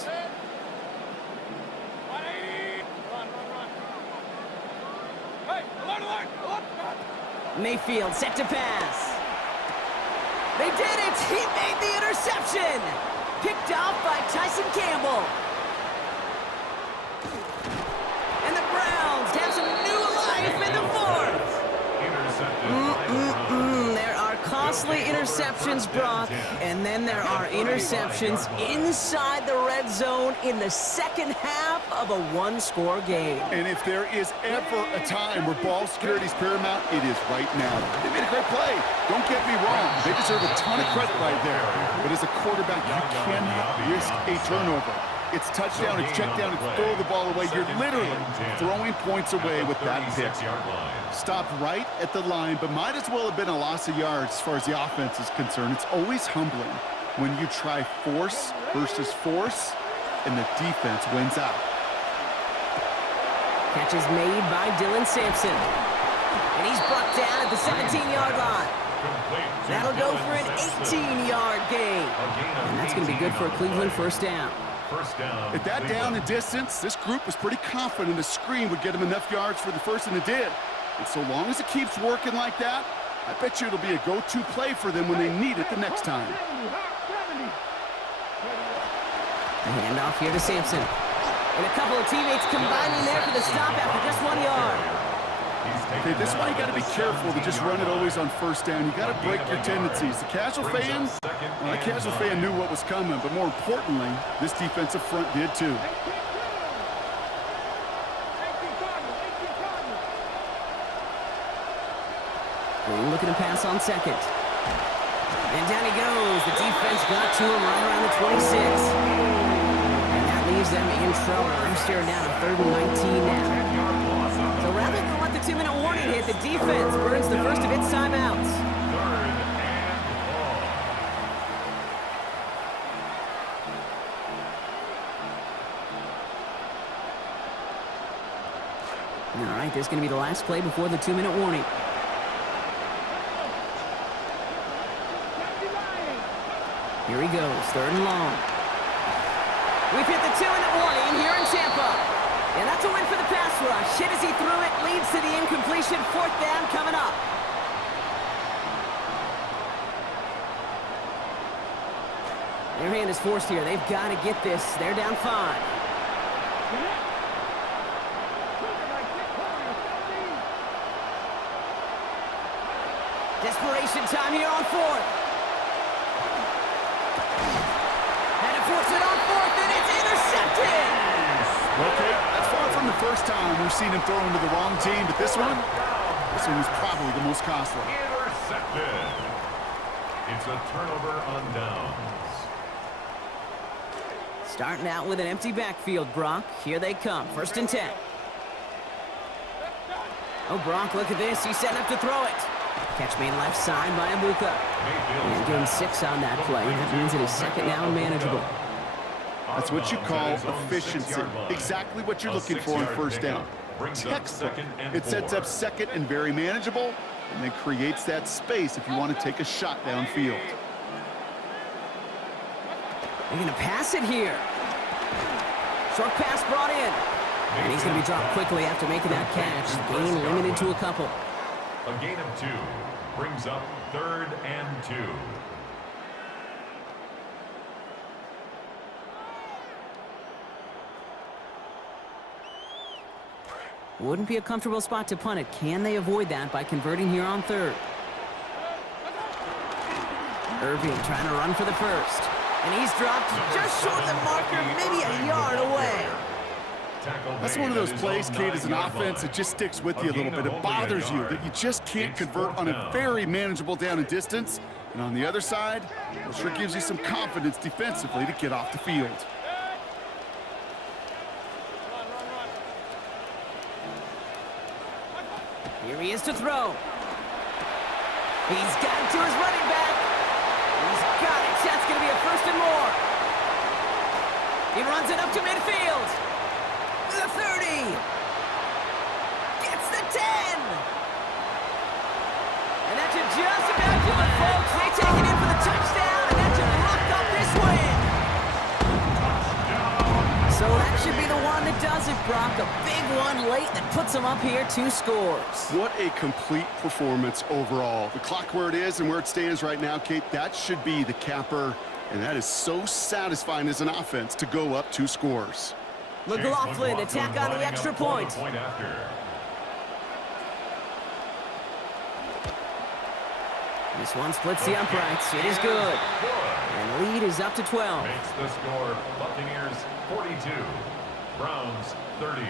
Mayfield set to pass. They did it! He made the interception! Picked off by Tyson Campbell. And the Browns have some new life in the 4th. There are costs mostly interceptions, Brock, and then there are interceptions inside the red zone in the second half of a one-score game. And if there is ever a time where ball security is paramount, it is right now. They made a great play. Don't get me wrong. They deserve a ton of credit right there. But as a quarterback, you cannot risk a turnover. It's touchdown, it's check down, it's throw the ball away. You're literally throwing points away with that pick. Stopped right at the line, but might as well have been a loss of yards as far as the offense is concerned. It's always humbling when you try force versus force, and the defense wins out. Catch is made by Dylan Sampson. And he's brought down at the 17-yard line. That'll go for an 18-yard gain. And that's going to be good for a Cleveland first down. At that down and distance, this group was pretty confident a screen would get them enough yards for the first, and it did. And so long as it keeps working like that, I bet you it'll be a go-to play for them when they need it the next time. The handoff here to Sampson. And a couple of teammates combining there for the stop after just 1 yard. Okay, this is why you got to be careful to just run it always on first down. You got to break your tendencies. The casual fan, well, that casual fan knew what was coming, but more importantly, this defensive front did too. Green looking to pass on second. And down he goes. The defense got to him right around the 26. And that leaves them in trouble. They're staring down a 3rd and 19 now. So rather than let the 2-minute warning hit, the defense burns the first of its timeouts. All right, this is going to be the last play before the 2-minute warning. Here he goes, 3rd and long. We've hit the 2-minute warning here in Tampa. And that's a win for the pass rush. Hit as he threw it, leads to the incompletion. 4th down coming up. Their hand is forced here. They've got to get this. They're down 5. Desperation time here on 4th. And it forces it on 4th, and it's intercepted! Okay, that's far from the first time we've seen him throw into the wrong team, but this one was probably the most costly. Intercepted. It's a turnover on downs. Starting out with an empty backfield, Brock. Here they come, 1st and 10. Oh, Brock, look at this. He's setting up to throw it. Catch made left side by Abuka. And gain 6 on that play. That means it is 2nd down and manageable. That's what you call efficiency. Exactly what you're looking for on first down. Textbook. It sets up 2nd and very manageable, and then creates that space if you want to take a shot downfield. They're going to pass it here. Short pass brought in. And he's going to be dropped quickly after making that catch. Gain limited to a couple. A gain of 2 brings up 3rd and 2. Wouldn't be a comfortable spot to punt it. Can they avoid that by converting here on 3rd? Irving trying to run for the 1st. And he's dropped just short of the marker, maybe a yard away. That's one of those plays, Kate, as an offense, it just sticks with you a little bit. It bothers you that you just can't convert on a very manageable down and distance. And on the other side, it sure gives you some confidence defensively to get off the field. Here he is to throw. He's got it to his running back. He's got it. That's going to be a 1st and more. He runs it up to midfield. The 30. Gets the 10. And that should just about do it, folks. They take it in for the touchdown, and that should lock up this win. So that should be the one that does it, Brock. A big one late that puts them up here 2 scores. What a complete performance overall. The clock where it is and where it stands right now, Kate, that should be the capper. And that is so satisfying as an offense to go up 2 scores. McLaughlin attack on the extra point. This one splits the uprights. It is good. And lead is up to 12. Makes the score Buccaneers 42, Browns 30.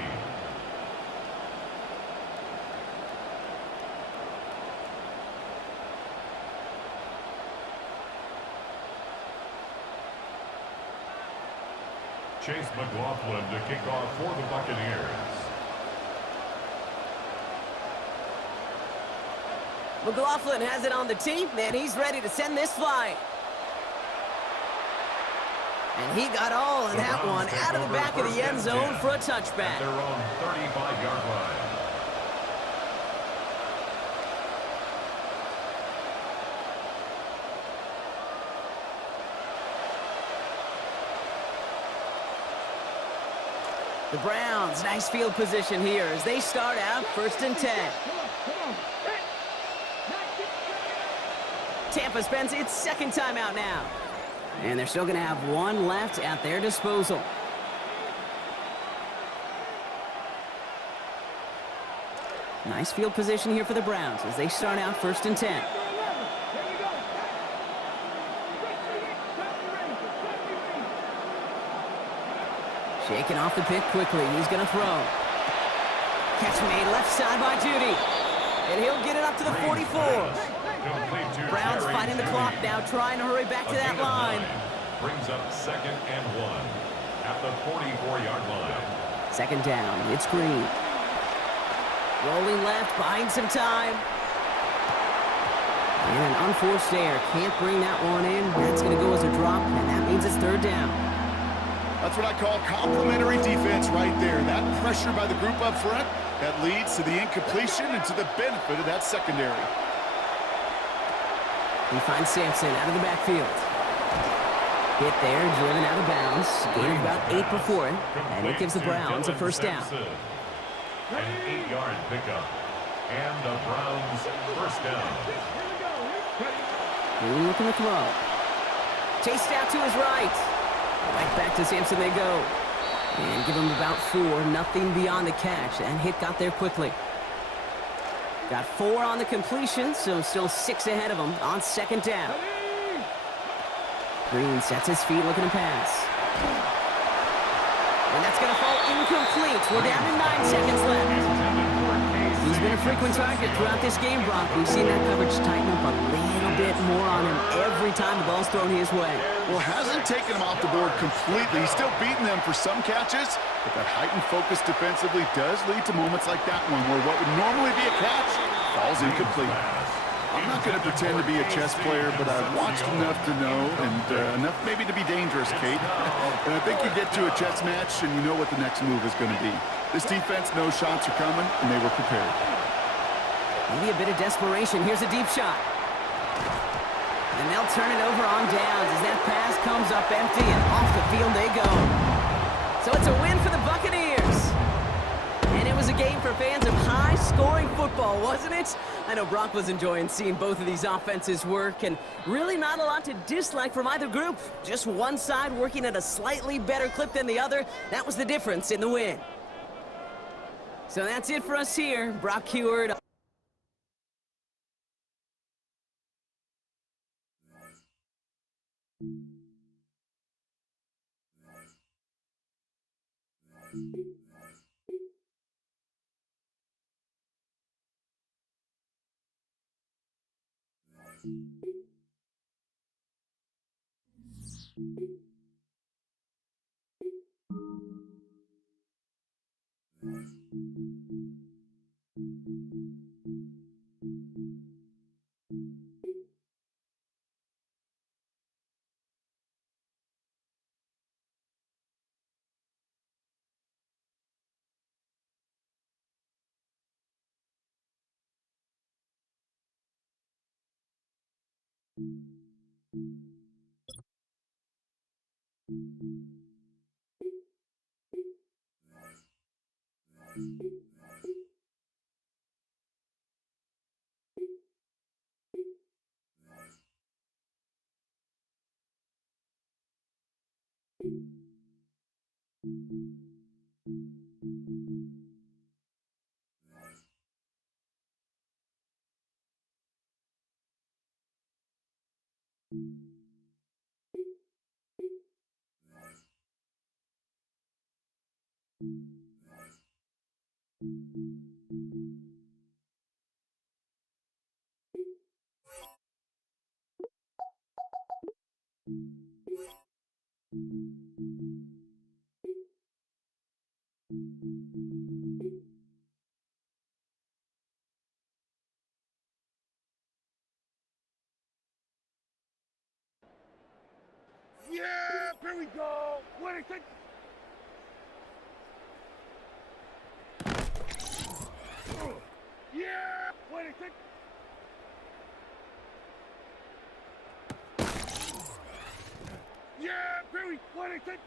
Chase McLaughlin to kick off for the Buccaneers. McLaughlin has it on the tee, and he's ready to send this flight. And he got all of that one out of the back of the end zone for a touchback. At their own 35-yard line. The Browns, nice field position here as they start out 1st and 10. Tampa spends its second timeout now. And they're still going to have one left at their disposal. Nice field position here for the Browns as they start out 1st and 10. Shaking off the pick quickly. He's going to throw. Catch made left side by Judy. And he'll get it up to the 44. Browns fighting the clock now, trying to hurry back to that line. Brings up 2nd and 1 at the 44-yard line. 2nd down. It's Green. Rolling left, buying some time. And an unforced error. Can't bring that one in. That's going to go as a drop, and that means it's 3rd down. That's what I call complementary defense right there. That pressure by the group up front, that leads to the incompletion and to the benefit of that secondary. He finds Sampson out of the backfield. Hit there, driven out of bounds. Gain of about 8 before it, and it gives the Browns a 1st down. An 8-yard pickup, and the Browns 1st down. Green looking to throw. Chased out to his right. Right back to Sampson they go. And give him about 4, nothing beyond the catch. And hit got there quickly. Got 4 on the completion, so still 6 ahead of him on 2nd down. Green sets his feet looking to pass. And that's going to fall incomplete. We're down to 9 seconds left. He's been a frequent target throughout this game, Brock. We've seen that coverage tighten up a little bit more on him every time the ball's thrown his way. Well, hasn't taken him off the board completely. He's still beating them for some catches, but that heightened focus defensively does lead to moments like that one where what would normally be a catch falls incomplete. I'm not going to pretend to be a chess player, but I've watched enough to know, and enough maybe to be dangerous, Kate. And I think you get to a chess match, and you know what the next move is going to be. This defense knows shots are coming, and they were prepared. Maybe a bit of desperation. Here's a deep shot. And they'll turn it over on downs as that pass comes up empty, and off the field they go. So it's a win for the Buccaneers. And it was a game for fans of high-scoring football, wasn't it? I know Brock was enjoying seeing both of these offenses work, and really not a lot to dislike from either group. Just one side working at a slightly better clip than the other. That was the difference in the win. So that's it for us here. Brock Huard. Yeah, here we go. What is it? Yeah, what is it? Yeah, Barry, what is it?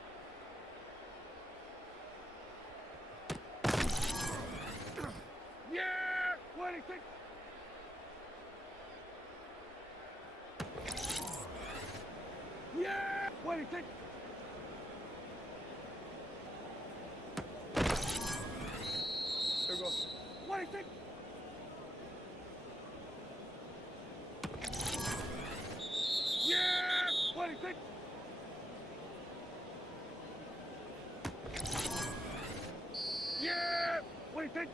Yeah, what is it? Yeah, what is it? There goes. What is it? Yeah, what is it? Yeah, what is it?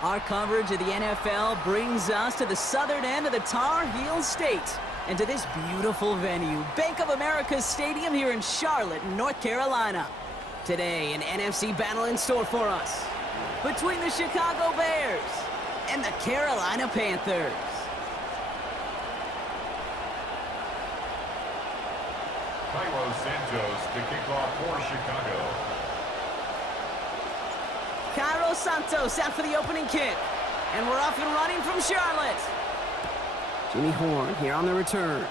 Our coverage of the NFL brings us to the southern end of the Tar Heel State and to this beautiful venue, Bank of America Stadium here in Charlotte, North Carolina. Today, an NFC battle in store for us between the Chicago Bears and the Carolina Panthers. Cairo Santos to kick off for Chicago. Cairo Santos out for the opening kick. And we're off and running from Charlotte. Jimmy Horn here on the return.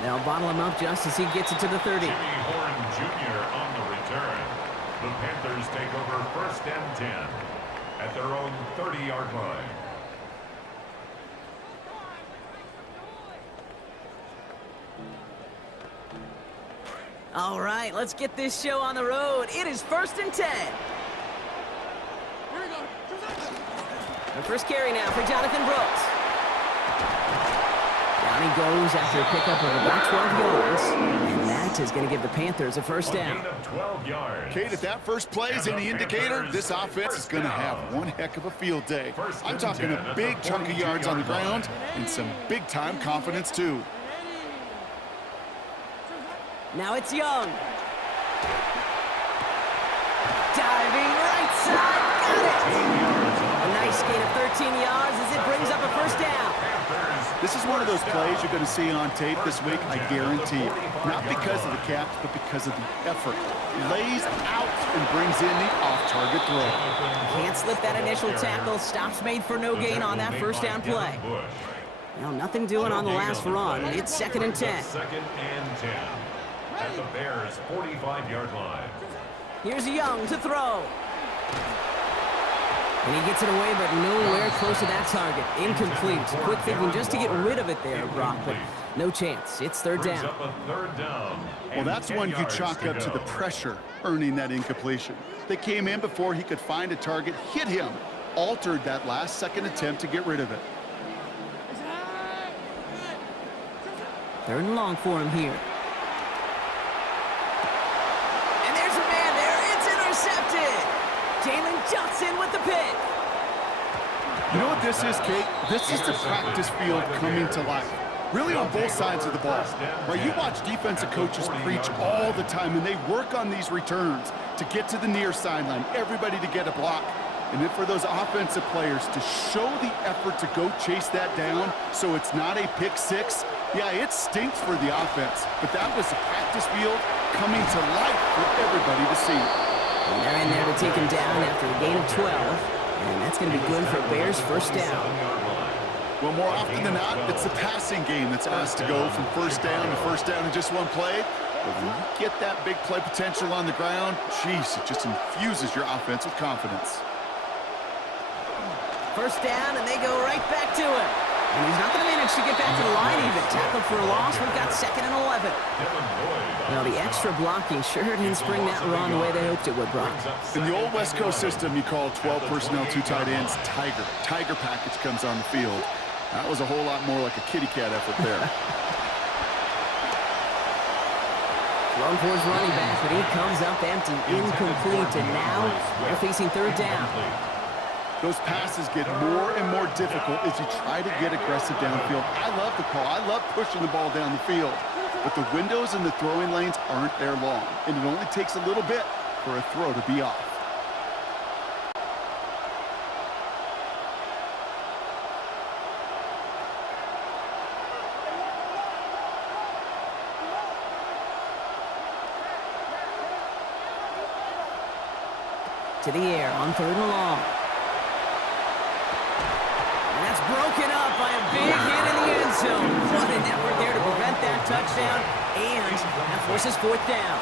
They'll bottle him up just as he gets it to the 30. Jimmy Horn Jr. on the return. The Panthers take over 1st and 10 at their own 30-yard line. All right, let's get this show on the road. It is 1st and 10. The first carry now for Jonathan Brooks. Down he goes after a pickup of about 12 yards. And that is going to give the Panthers a first down. A gain of 12 yards. Kate, if that first play is any indicator, this offense is going to have one heck of a field day. I'm talking a big chunk of yards on the ground and some big-time confidence, too. Now it's Young. Diving right side. Got it. A nice gain of 13 yards as it brings up a first down. This is one of those plays you're going to see on tape this week, I guarantee it. Not because of the catch, but because of the effort. Lays out and brings in the off-target throw. Can't slip that initial tackle. Stops made for no gain on that first down play. Well, nothing doing on the last run. It's 2nd and 10. 2nd and 10 at the Bears' 45-yard line. Here's Young to throw. And he gets it away, but nowhere close to that target. Incomplete. Quick thinking just to get rid of it there, Brock, but no chance. It's third Brings down. up a third down. Well, and that's 10 one you yards chalk up to the go. pressure, earning that incompletion. They came in before he could find a target, hit him, altered that last-second attempt to get rid of it. Third and long for him here. And there's a man there. It's intercepted. Jalen Johnson with the pick. You know what this is, Kate? This is the practice field coming to life. Really on both sides of the ball. Right, you watch defensive coaches preach all the time, and they work on these returns to get to the near sideline, everybody to get a block. And then for those offensive players to show the effort to go chase that down so it's not a pick six, yeah, it stinks for the offense. But that was the practice field coming to life for everybody to see. And they're in there to take him down after a gain of 12. And that's going to be good for Bears first down. Well, more often than not, it's the passing game that's asked to go from first down in just one play. But when you get that big play potential on the ground, geez, it just infuses your offense with confidence. First down, and they go right back to him. And he's not going to manage to get back to the line even. Tackled for a loss. We've got 2nd and 11. Now, the extra blocking sure didn't spring that run the way they hoped it would, Brock. In the old West Coast system, you call 12 personnel, 2 tight ends, Tiger. Tiger package comes on the field. That was a whole lot more like a kitty cat effort there. Thrown for his running back, but he comes up empty, incomplete, and now they're facing third down. Those passes get more and more difficult as you try to get aggressive downfield. I love the call. I love pushing the ball down the field. But the windows in the throwing lanes aren't there long, and it only takes a little bit for a throw to be off. To the air on 3rd and long. And that's broken up by a big hit in the end zone. What an effort there to prevent that touchdown, and that forces 4th down.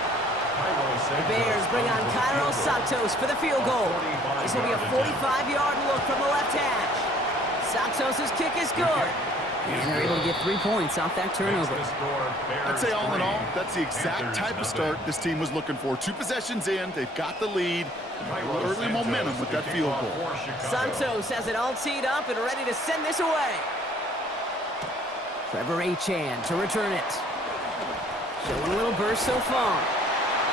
The Bears bring on Cairo Santos for the field goal. This will be a 45-yard look from the left hash. Santos' kick is good. And they're able to get 3 points off that turnover. I'd say all in all, that's the exact type of start this team was looking for. 2 possessions in, they've got the lead, early momentum with that field goal. Santos has it all teed up and ready to send this away. Trevor Achane to return it. Showing a little burst so far.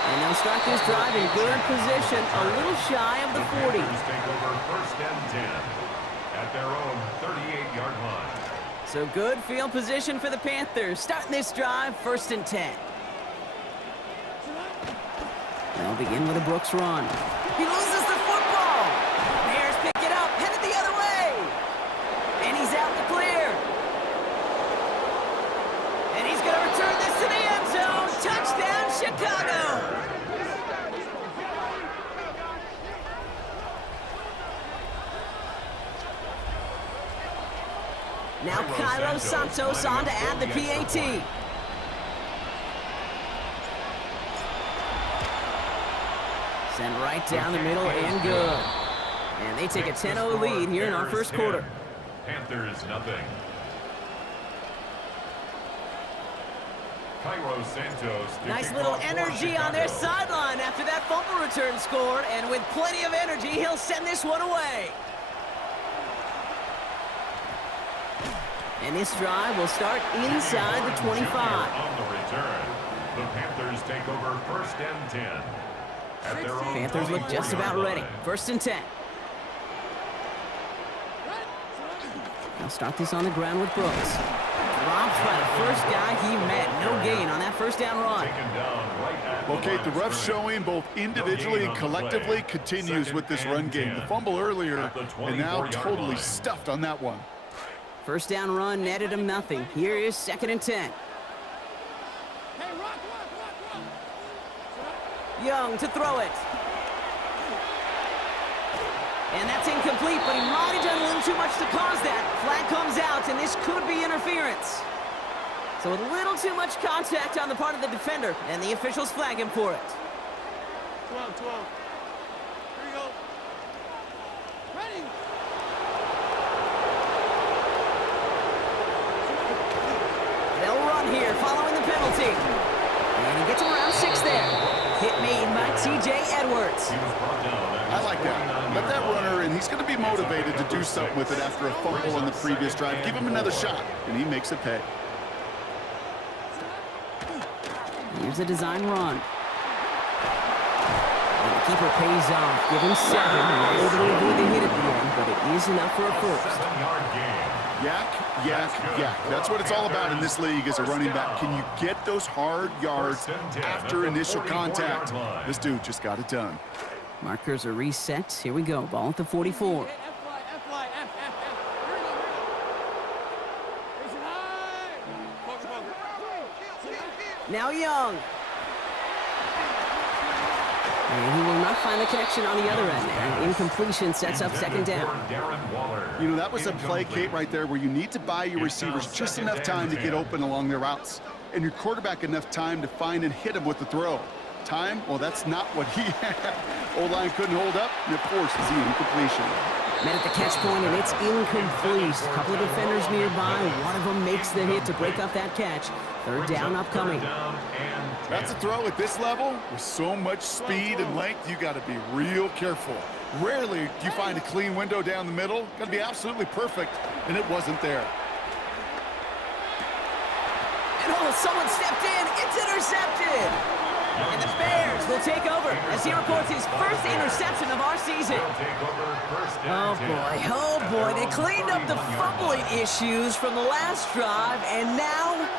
And they'll start this drive in good position, a little shy of the 40. Take over 1st and 10 at their own 38-yard line. So good field position for the Panthers. Starting this drive, 1st and 10. They'll begin with a Brooks run. He loses the football. Bears pick it up, headed the other way. And he's out in the clear. And he's going to return this to the end zone. Touchdown, Chicago. Now Cairo Santos on to add the PAT. Send right down the middle and good. And they take a 10-0 lead here in our first quarter. Panthers nothing. Cairo Santos. Nice little energy on their sideline after that fumble return scored. And with plenty of energy, he'll send this one away. And this drive will start inside the 25. On the return, the Panthers take over 1st and 10. At their own Panthers look just about ready. 1st and 10. They'll start this on the ground with Brooks. Dropped by the first guy he met. No gain on that first down run. Okay, the rough showing both individually and collectively continues with this run game. The fumble earlier, and now totally stuffed on that one. First down run netted him nothing. Here is 2nd and 10. Young to throw it. And that's incomplete, but he might have done a little too much to cause that. Flag comes out, and this could be interference. So a little too much contact on the part of the defender, and the officials flag him for it. 12. Here we go. Ready. C.J. Edwards. He was brought down at I like that. Let that runner, and he's going to be motivated to do something with it after a fumble on the previous drive. Give him another shot, and he makes it pay. Here's a design run. And the keeper pays off. Give him 7. Not able to avoid the hit at the end, but it is enough for a first. 7-yard gain. Yak, yak, yak. That's what it's all about in this league as a running back. Can you get those hard yards after initial contact? This dude just got it done. Markers are reset. Here we go. Ball at the 44. Now Young. And he will not find the connection on the other end there. Incompletion sets up second down. Darren Waller. You know, that was a play, Kate, right there where you need to buy your receivers just enough time to get open along their routes, and your quarterback enough time to find and hit him with the throw. Time? Well, that's not what he had. O-line couldn't hold up, and it forces the incompletion. Met at the catch point, and it's incomplete. A couple of defenders nearby. One of them makes the hit to break up that catch. Third down upcoming. That's a throw at this level. With so much speed and length, you got to be real careful. Rarely do you find a clean window down the middle. Got to be absolutely perfect, and it wasn't there. And oh, someone stepped in. It's intercepted. And the Bears will take over as he records his first interception of our season. Oh boy, they cleaned up the fumbling issues from the last drive, and now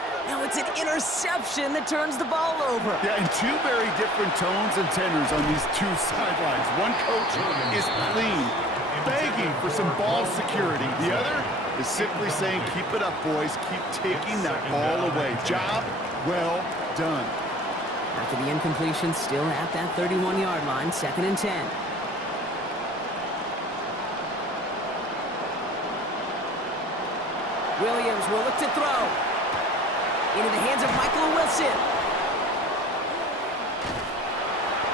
it's an interception that turns the ball over. Yeah, and two very different tones and tenors on these two sidelines. One coach is clean, begging for some ball security. The other is simply saying, keep it up, boys. Keep taking that ball away. Job well done. After the incompletion, still at that 31-yard line, 2nd and 10. Williams will look to throw. Into the hands of Michael Wilson.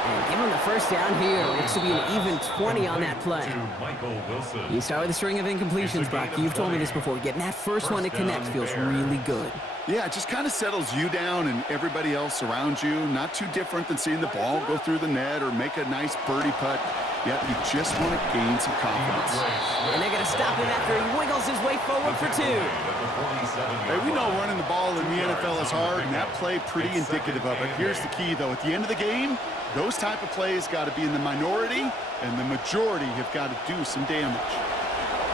And give him the first down here. Looks to be an even 20 on that play. You start with a string of incompletions, Brock. You've told me this before. Getting that first one to connect feels really good. Yeah, it just kind of settles you down and everybody else around you. Not too different than seeing the ball go through the net or make a nice birdie putt. Yeah, you just want to gain some confidence. And they're going to stop him after he wiggles his way forward for 2. Hey, we know running the ball in the NFL is hard, and that play pretty indicative of it. Here's the key, though. At the end of the game, those type of plays got to be in the minority, and the majority have got to do some damage.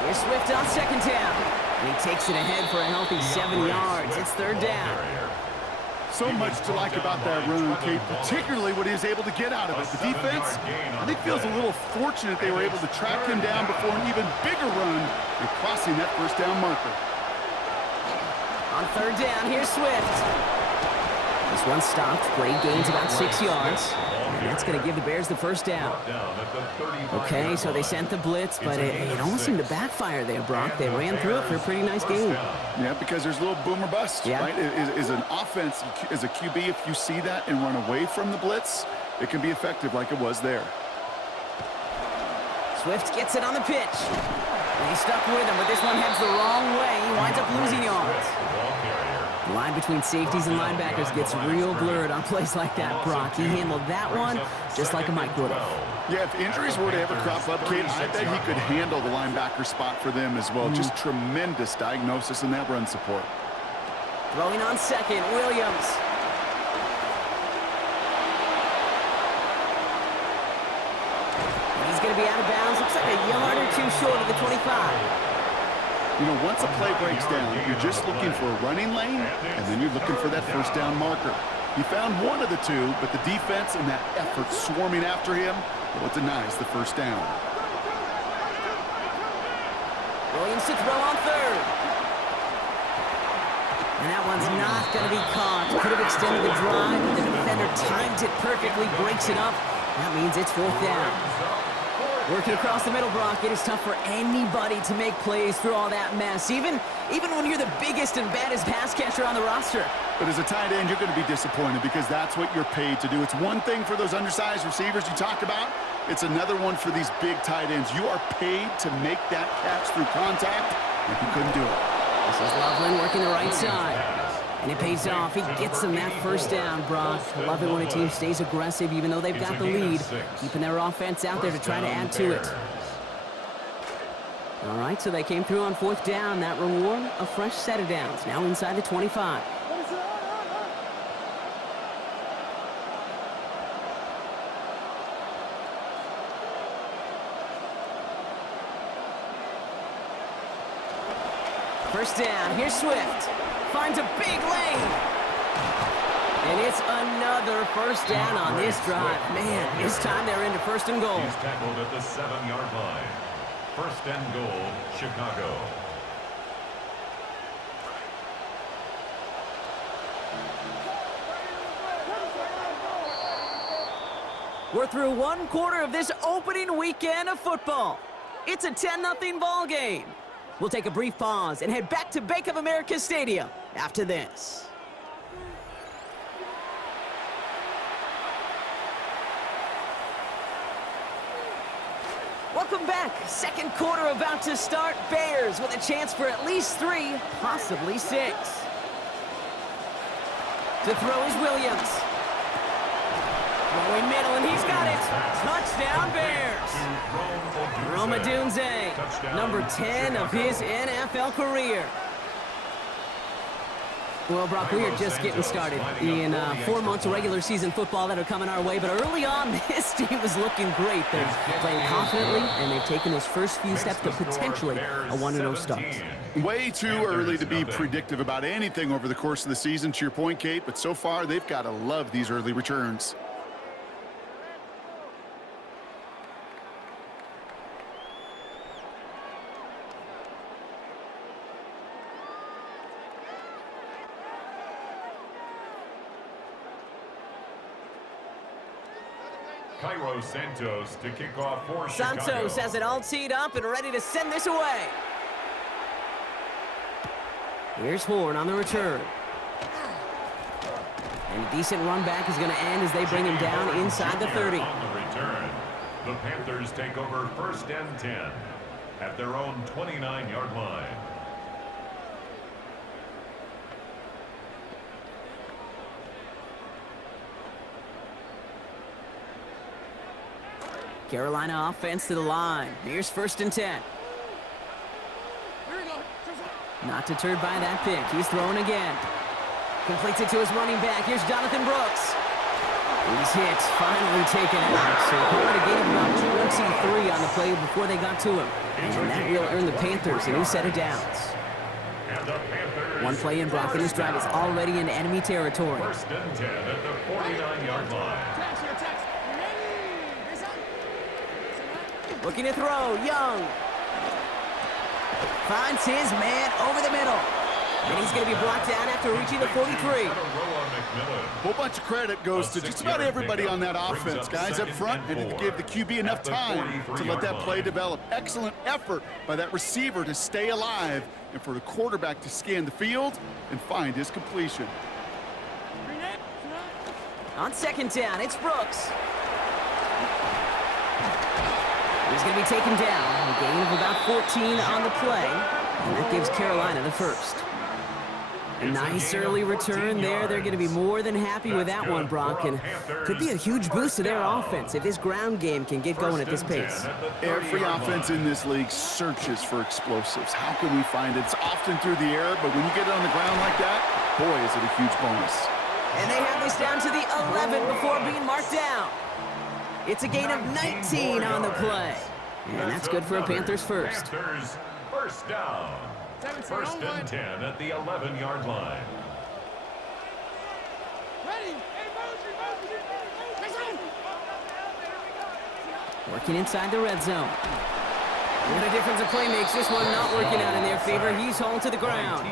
Here's Swift on second down. And he takes it ahead for a healthy 7 yards. It's third down. So much to like about that run, Kate, particularly what he was able to get out of it. The defense, I think, feels a little fortunate they were able to track him down before an even bigger run and crossing that first down marker. On third down, here's Swift. This one stopped. Great gains about 6 yards. And that's going to give the Bears the first down. Okay, so they sent the blitz, but it almost seemed to backfire there, Brock. They ran through it for a pretty nice game. Yeah, because there's a little boom or bust, yeah. Right? Is an offense, as a QB, if you see that and run away from the blitz, it can be effective like it was there. Swift gets it on the pitch. And he's stuck with him, but this one heads the wrong way. He winds up losing yards. The line between safeties and linebackers gets real blurred on plays like that, Brock. He handled that one just like a Mike would have. Yeah, if injuries were to ever crop up, Kate, I bet he could handle the linebacker spot for them as well. Just tremendous diagnosis in that run support. Throwing on second, Williams. He's going to be out of bounds. Looks like a yard or two short of the 25. You know, once a play breaks down, you're just looking for a running lane, and then you're looking for that first down marker. He found one of the two, but the defense and that effort swarming after him, well, it denies the first down. Williams to throw on third. And that one's not going to be caught. Could have extended the drive. The defender timed it perfectly, breaks it up. That means it's fourth down. Working across the middle, Brock, it is tough for anybody to make plays through all that mess, even when you're the biggest and baddest pass catcher on the roster. But as a tight end, you're going to be disappointed because that's what you're paid to do. It's one thing for those undersized receivers you talk about. It's another one for these big tight ends. You are paid to make that catch through contact, and he couldn't do it. This is Loveland working the right side. And it pays off. He gets them that first down, Brock. I love it when a team stays aggressive even though they've got the lead, keeping their offense out there to try to add to it. All right, so they came through on 4th down. That reward, a fresh set of downs. Now inside the 25. First down, here's Swift. Finds a big lane. And it's another first down on this drive. Man, this time they're into 1st and goal. He's tackled at the 7-yard line. 1st and goal, Chicago. We're through 1 quarter of this opening weekend of football. It's a 10-0 ball game. We'll take a brief pause and head back to Bank of America Stadium after this. Welcome back. 2nd quarter about to start. Bears with a chance for at least 3, possibly 6. To throw is Williams. Throwing middle, and he's got it. Touchdown, Bears. Rome Odunze, number 10 of his NFL career. Well, Brock, we are just getting started in 4 months of regular season football that are coming our way. But early on, this team was looking great. They're playing confidently, and they've taken those first few steps to potentially a 1-0 start. Way too early to be predictive about anything over the course of the season, to your point, Kate. But so far, they've got to love these early returns. Cairo Santos to kick off for Chicago. Santos has it all teed up and ready to send this away. Here's Horn on the return. And a decent run back is going to end as they bring him down inside the 30. On the return, the Panthers take over 1st and 10 at their own 29-yard line. Carolina offense to the line. Here's 1st and 10. Not deterred by that pick. He's throwing again. Completes it to his running back. Here's Jonathan Brooks. He's hit. Finally taken out. So he had a gain of about 23 on the play before they got to him. And that will earn the Panthers a new set of downs. One play in Brock, and this drive is already in enemy territory. 1st and 10 at the 49-yard line. Looking to throw, Young. Finds his man over the middle. And he's going to be brought down after reaching the 43. Whole bunch of credit goes to just about everybody on that offense. Guys up front and to give the QB enough time to let that play develop. Excellent effort by that receiver to stay alive and for the quarterback to scan the field and find his completion. On 2nd down, it's Brooks. He's going to be taken down. A gain of about 14 on the play. And that gives Carolina the first. A nice early return there. They're going to be more than happy with that one, Brock. And could be a huge boost to their offense if this ground game can get going at this pace. Every offense in this league searches for explosives. How can we find it? It's often through the air, but when you get it on the ground like that, boy, is it a huge bonus. And they have this down to the 11 before being marked down. It's a gain of 19 on the play. And that's good for a Panthers first. Panthers first down. 1st and 10 at the 11-yard line. Working inside the red zone. What a difference a play makes. This one not working out in their favor. He's hauled to the ground.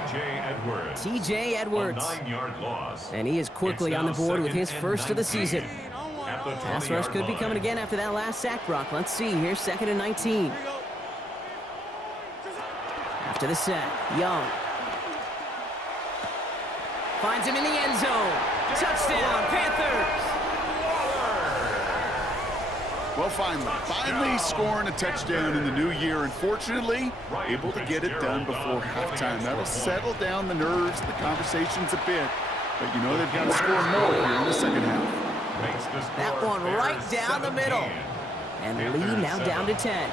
T.J. Edwards. A 9-yard loss. And he is quickly on the board with his first of the season. Pass rush could be coming again after that last sack, Brock. Let's see. Here's 2nd and 19. After the sack, Young. Finds him in the end zone. Touchdown, Panthers. Well, finally scoring a touchdown in the new year, and fortunately, able to get it done before halftime. That'll settle down the nerves, the conversations a bit, but you know they've got to score more here in the second half. That one right down the middle. And the lead now down to 10.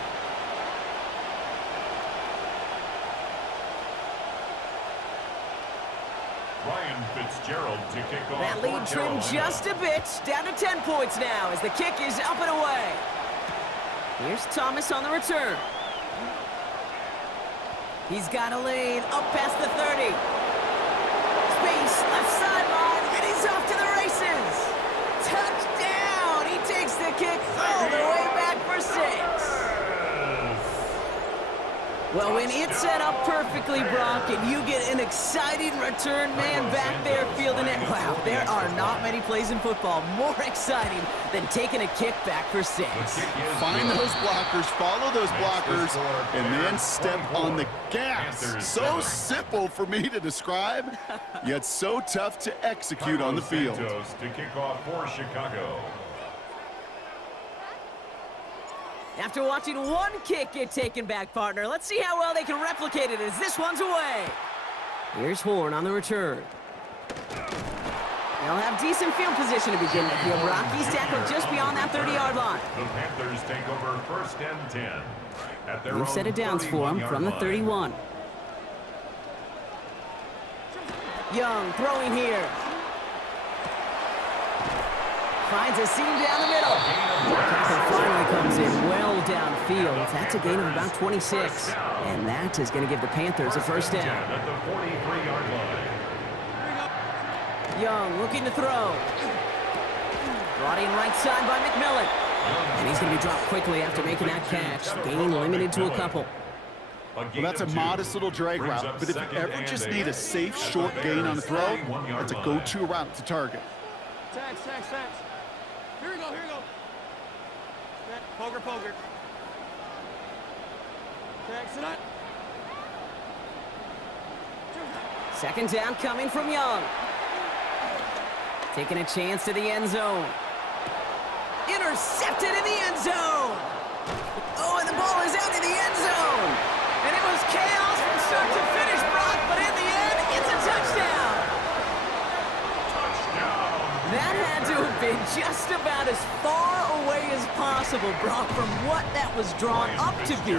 Ryan Fitzgerald to kick off. That lead trimmed just a bit, down to 10 points now as the kick is up and away. Here's Thomas on the return. He's got a lane up past the 30. Space, left sideline, and he's off to the races. Touchdown! He takes the kick all the way back for 6. Well, when it's set up perfectly, Brock, and you get an exciting return man back there fielding it, wow, there are not many plays in football more exciting than taking a kick back for 6. Find those blockers, follow those blockers, and then step on the gas. So simple for me to describe, yet so tough to execute on the field. To kick off for Chicago. After watching one kick get taken back, partner, let's see how well they can replicate it as this one's away. Here's Horn on the return. They'll have decent field position to begin with here, Brock. He's tackled just beyond that 30-yard line. The Panthers take over 1st and 10. At their We've set it downs for him from the 31. Young throwing here. Finds a seam down the middle. Tackle finally comes in well downfield. That's a gain of about 26. And that is going to give the Panthers a first down. At the 43-yard line. Young looking to throw. Brought in right side by McMillan. And he's going to be dropped quickly after making that catch. Gain limited to a couple. Well, that's a modest little drag route, but if you ever just need a safe, short gain on a throw, that's a go-to route to target. Tags. Here we go. Poker. Tags to that. Second down coming from Young. Taking a chance to the end zone. Intercepted in the end zone. Oh, and the ball is out in the end zone. And it was chaos from start to finish, Brock, but in the end, it's a touchdown. That had to have been just about as far away as possible, Brock, from what that was drawn up to be.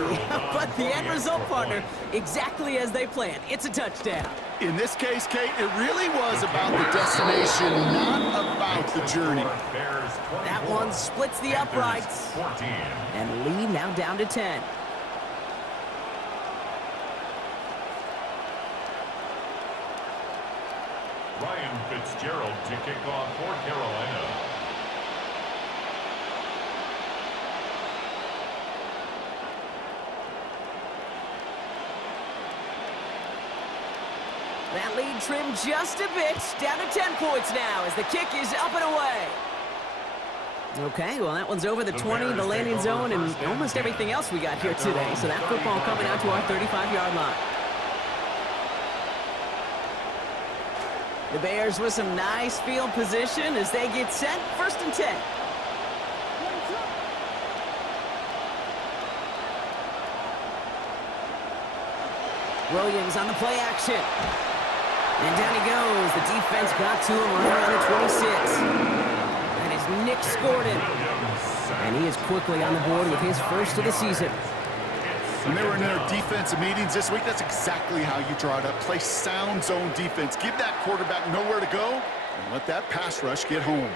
But the end result, partner, exactly as they planned. It's a touchdown. In this case, Kate, it really was about the destination, not about the journey. That one splits the uprights. And the lead now down to 10. Ryan Fitzgerald to kick off for Carolina. That lead trimmed just a bit, down to 10 points now as the kick is up and away. Okay, well, that one's over the 20, the landing zone, and almost everything else we got here today. So that football coming out to our 35-yard line. The Bears with some nice field position as they get set, 1st and 10. Williams on the play action. And down he goes. The defense got to him right around the 26. That is Nick Scorden. And he is quickly on the board with his first of the season. When they were in their defensive meetings this week, that's exactly how you draw it up. Play sound zone defense. Give that quarterback nowhere to go and let that pass rush get home.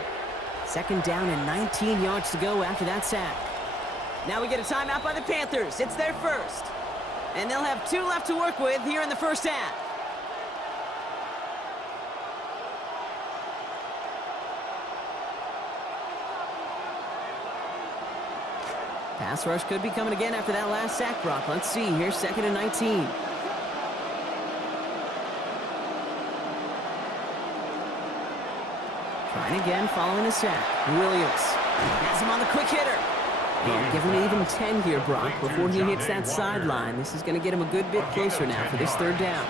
Second down and 19 yards to go after that sack. Now we get a timeout by the Panthers. It's their first. And they'll have 2 left to work with here in the first half. Pass rush could be coming again after that last sack, Brock. Let's see. Here's 2nd and 19. Trying again following the sack. Williams has him on the quick hitter. And give him even 10 here, Brock, before he hits that sideline. This is going to get him a good bit closer now for this 3rd down.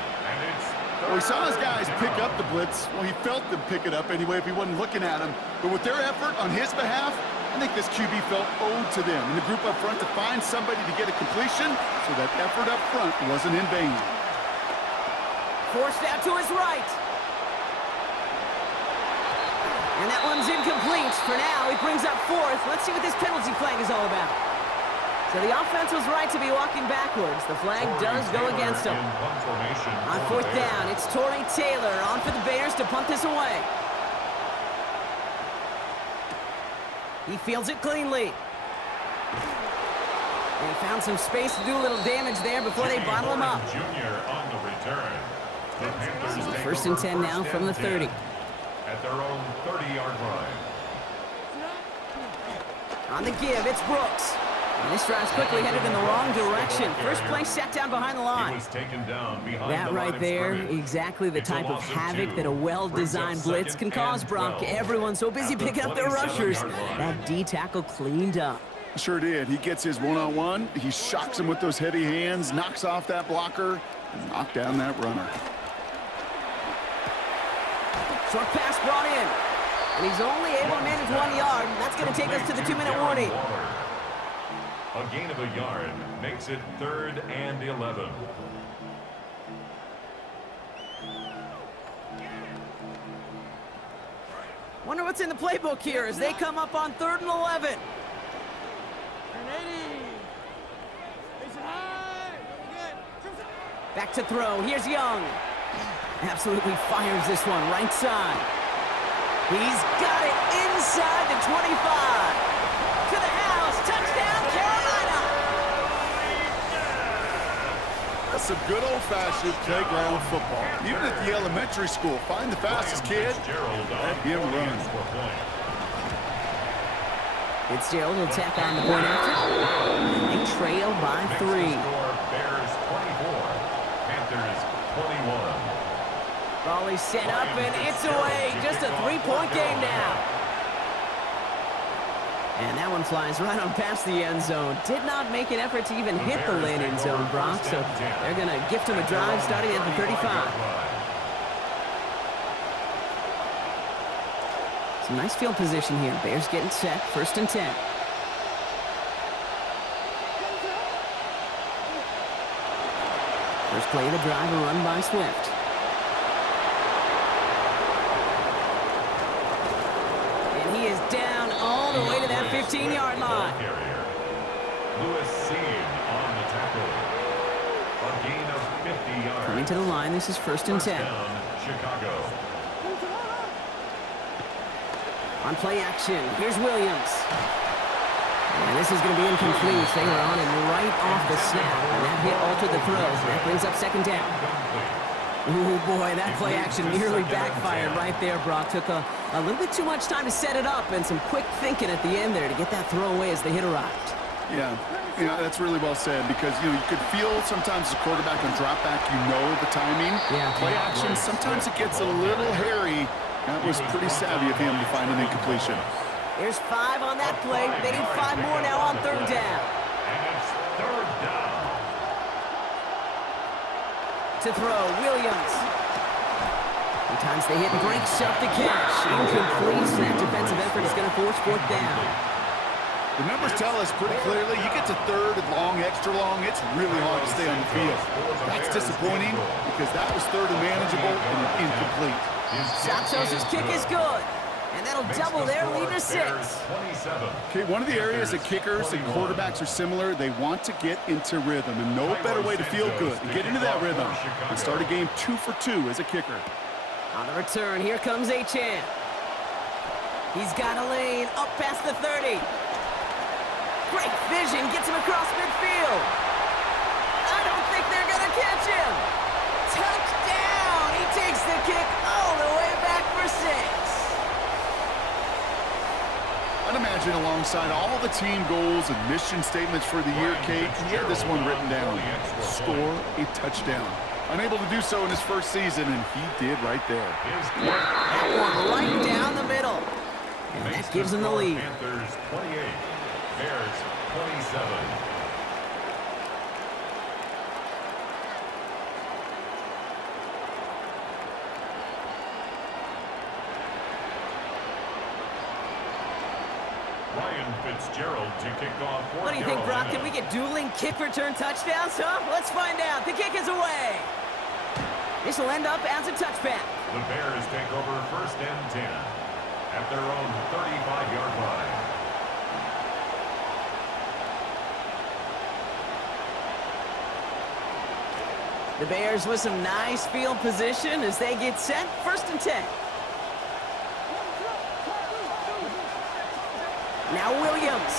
Well, he saw his guys pick up the blitz. Well, he felt them pick it up anyway if he wasn't looking at him. But with their effort on his behalf, I think this QB felt owed to them and the group up front to find somebody to get a completion so that effort up front wasn't in vain. Forced out to his right. And that one's incomplete. For now, he brings up fourth. Let's see what this penalty flag is all about. So the offense was right to be walking backwards. The flag does go against them. On fourth down, it's Torrey Taylor on for the Bears to punt this away. He fields it cleanly. And he found some space to do a little damage there before they bottle him up. Junior on the return. The Panthers take First and over 10 now from the 30. At their own 30-yard line. On the give, it's Brooks. And this drive's quickly headed in the wrong direction. First play set down behind the He line. was taken down behind That the line right of there, scrimmage. exactly the It's a type of loss of havoc 2. that a well-designed Brings up blitz can second cause, and Brock. 12. Everyone's so busy At the picking up their rushers. 27-yard line. That D tackle cleaned up. Sure did. He gets his one-on-one. He shocks him with those heavy hands, knocks off that blocker, and knocks down that runner. Short pass brought in. And he's only able to manage 1 yard. That's going to take us to the 2-minute warning. A gain of a yard makes it 3rd and 11. Wonder what's in the playbook here as they come up on 3rd and 11. Back to throw. Here's Young. Absolutely fires this one right side. He's got it inside the 25. To the house. Touchdown, Carolina. That's some good old-fashioned playground football. Even at the elementary school, find the fastest kid, let him run. Fitzgerald will tack on the point after. They trail by 3. Bears 24, Panthers 21. Ball set up and it's away. Just a 3-point game now. And that one flies right on past the end zone. Did not make an effort to even hit the landing zone, Brock. So they're going to gift him a drive starting at the 35. Some nice field position here. Bears getting set. 1st and 10. First play of the drive, a run by Swift. And he is down all the way to that 15-yard line. Lewis Seen on the tackle. A gain of 50 yards. Coming to the line, this is 1st and 10. Down, Chicago. On play action, here's Williams. And this is going to be incomplete. They were on him right off the snap, and that hit altered the throw. That brings up 2nd down. Ooh, boy, that play action nearly backfired right there, Brock. Took a little bit too much time to set it up and some quick thinking at the end there to get that throw away as the hit arrived. Yeah, that's really well said because, you could feel sometimes the quarterback on drop back, the timing. Yeah. Play action, sometimes it gets a little hairy. That was pretty savvy of him to find an incompletion. There's 5 on that play. They need 5 more now on 3rd down. And it's 3rd down. To throw, Williams. Sometimes they hit breaks up the catch. Incomplete. That defensive effort is going to force 4th down. The numbers tell us pretty clearly, you get to 3rd and long, extra long, it's really hard to stay on the field. That's disappointing because that was 3rd and manageable and incomplete. Santos' kick is good. And that'll double their lead to 6. Okay, one of the areas that kickers and quarterbacks are similar, they want to get into rhythm, and no better way to feel good and get into that rhythm than start a game 2 for 2 as a kicker. On the return, here comes Achane. He's got a lane up past the 30. Great vision, gets him across midfield. I don't think they're going to catch him. Touchdown! He takes the kick all the way back for 6. I'd imagine alongside all the team goals and mission statements for the year, Kate, he had this one written down. Score a touchdown. Unable to do so in his first season, and he did right there. That one right down the middle. And that gives him the lead. Panthers 28, Bears 27. Ryan Fitzgerald to kick off for What do you think, Brock? Carolina. Can we get dueling kick return touchdowns, huh? Let's find out. The kick is away. This will end up as a touchback. The Bears take over 1st and 10 at their own 35-yard line. The Bears with some nice field position as they get set. 1st and 10. Now Williams.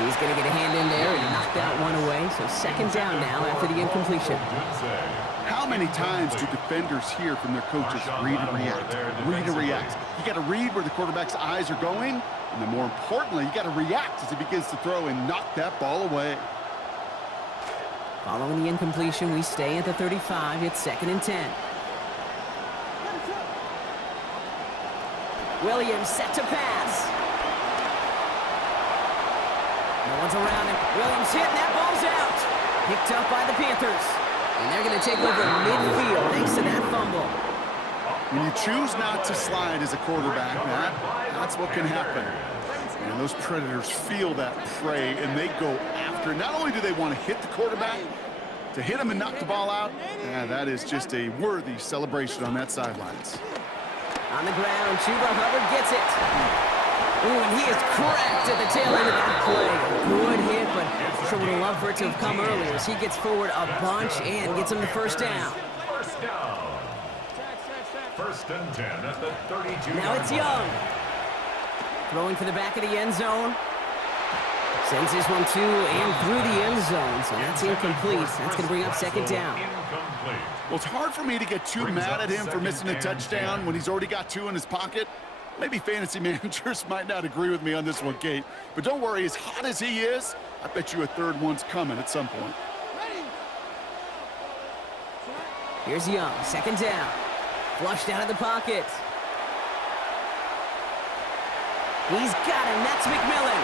He's going to get a hand in there and knock that one away. So 2nd down now after the incompletion. Good save. How many times do defenders hear from their coaches, read and react, read and react? You got to read where the quarterback's eyes are going, and then more importantly, you got to react as he begins to throw and knock that ball away. Following the incompletion, we stay at the 35. It's 2nd and 10. Williams set to pass. No one's around him. Williams hit, and that ball's out. Picked up by the Panthers. And they're going to take over midfield thanks to that fumble. When you choose not to slide as a quarterback, that's what can happen. And those Predators feel that prey, and they go after. Not only do they want to hit the quarterback, to hit him and knock the ball out, that is just a worthy celebration on that sidelines. On the ground, Chuba Hubbard gets it. Ooh, and he is cracked at the tail end of that play. Good hit, but sure would have loved for it to have come earlier as he gets forward a bunch and gets him the 1st down. 1st down. 1st and 10 at the 32. Now it's Young. Throwing for the back of the end zone. Sends this one to and through the end zone, so that's incomplete. That's going to bring up 2nd down. Incomplete. Well, it's hard for me to get too mad at him for missing a touchdown when he's already got 2 in his pocket. Maybe fantasy managers might not agree with me on this one, Kate. But don't worry, as hot as he is, I bet you a 3rd one's coming at some point. Here's Young, 2nd down. Flushed out of the pocket. He's got him, that's McMillan.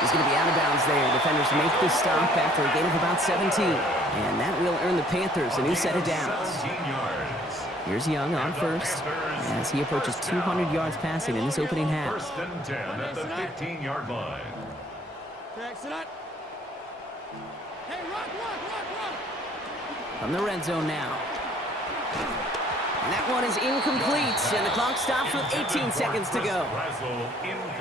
He's going to be out of bounds there. Defenders make the stop after a gain of about 17. And that will earn the Panthers a new set of downs. 17 yards. Here's Young on first as he approaches 200 yards passing in this opening half. 1st and 10 at the 15-yard line. From the red zone now. And that one is incomplete, and the clock stops with 18 seconds to go.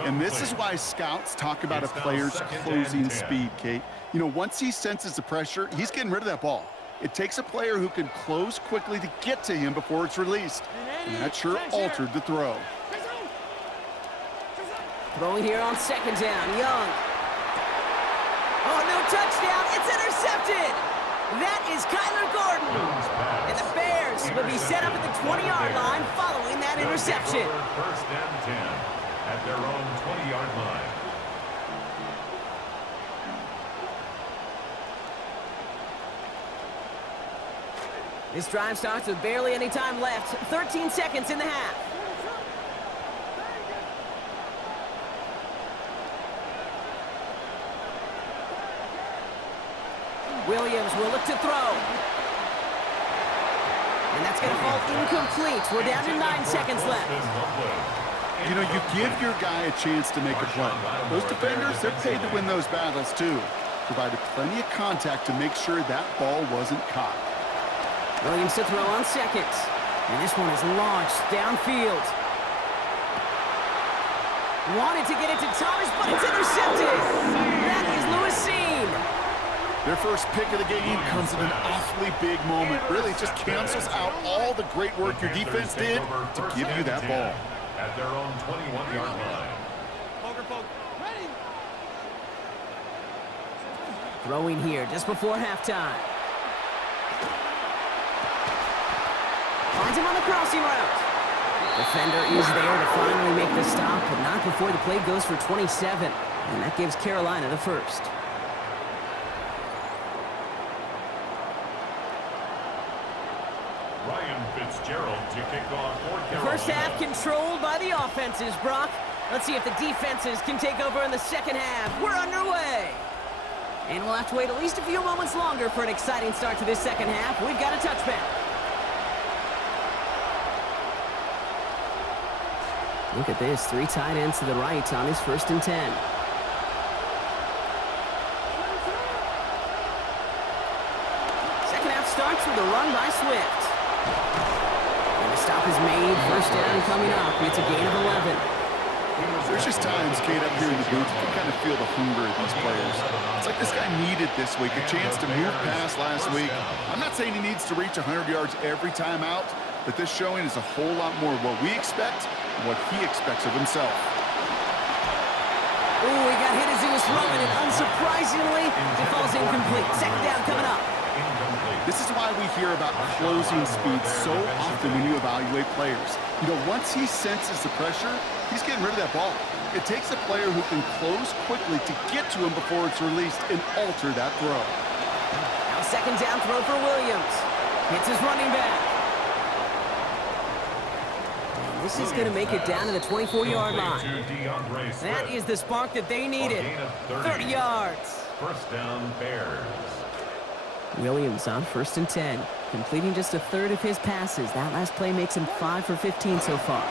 And this is why scouts talk about a player's closing speed, Kate. You know, once he senses the pressure, he's getting rid of that ball. It takes a player who can close quickly to get to him before it's released. And that sure altered the throw. Throwing here on 2nd down, Young. Oh, no touchdown, it's intercepted! That is Kyler Gordon. And the Bears will be set up at the 20-yard line following that interception. 1st and 10 at their own 20-yard line. This drive starts with barely any time left. 13 seconds in the half. Williams will look to throw. And that's going to fall incomplete. We're down to 9 seconds left. You know, you give your guy a chance to make a play. Those defenders, they're paid to win those battles, too. Provided plenty of contact to make sure that ball wasn't caught. Williams to throw on 2nd. And this one is launched downfield. Wanted to get it to Thomas, but it's intercepted. That is Lewis Cine. Their first pick of the game comes at an awfully big moment. Really just cancels out all the great work your defense did to give you that ball. At their own 21-yard line. Throwing here just before halftime. Finds him on the crossing route. Defender is there to finally make the stop, but not before the play goes for 27. And that gives Carolina the 1st. Ryan Fitzgerald to kick off for Carolina. First half controlled by the offenses, Brock. Let's see if the defenses can take over in the 2nd half. We're underway. And we'll have to wait at least a few moments longer for an exciting start to this 2nd half. We've got a touchback. Look at this, 3 tight ends to the right on his 1st and 10. Second half starts with a run by Swift. And the stop is made, 1st down coming up. It's a gain of 11. There's just times, Kate, up here in the booth, you can kind of feel the hunger of these players. It's like this guy needed this week, a chance to move past last week. I'm not saying he needs to reach 100 yards every time out, but this showing is a whole lot more of what we expect and what he expects of himself. Ooh, he got hit as he was throwing it. Unsurprisingly, it falls incomplete. 2nd down coming up. This is why we hear about closing speed so often when you evaluate players. You know, once he senses the pressure, he's getting rid of that ball. It takes a player who can close quickly to get to him before it's released and alter that throw. Now 2nd down throw for Williams. Hits his running back. And this is going to make it down to the 24-yard line. That is the spark that they needed. 30 yards. 1st down, Bears. Williams on 1st and 10, completing just 1/3 of his passes. That last play makes him 5 for 15 so far.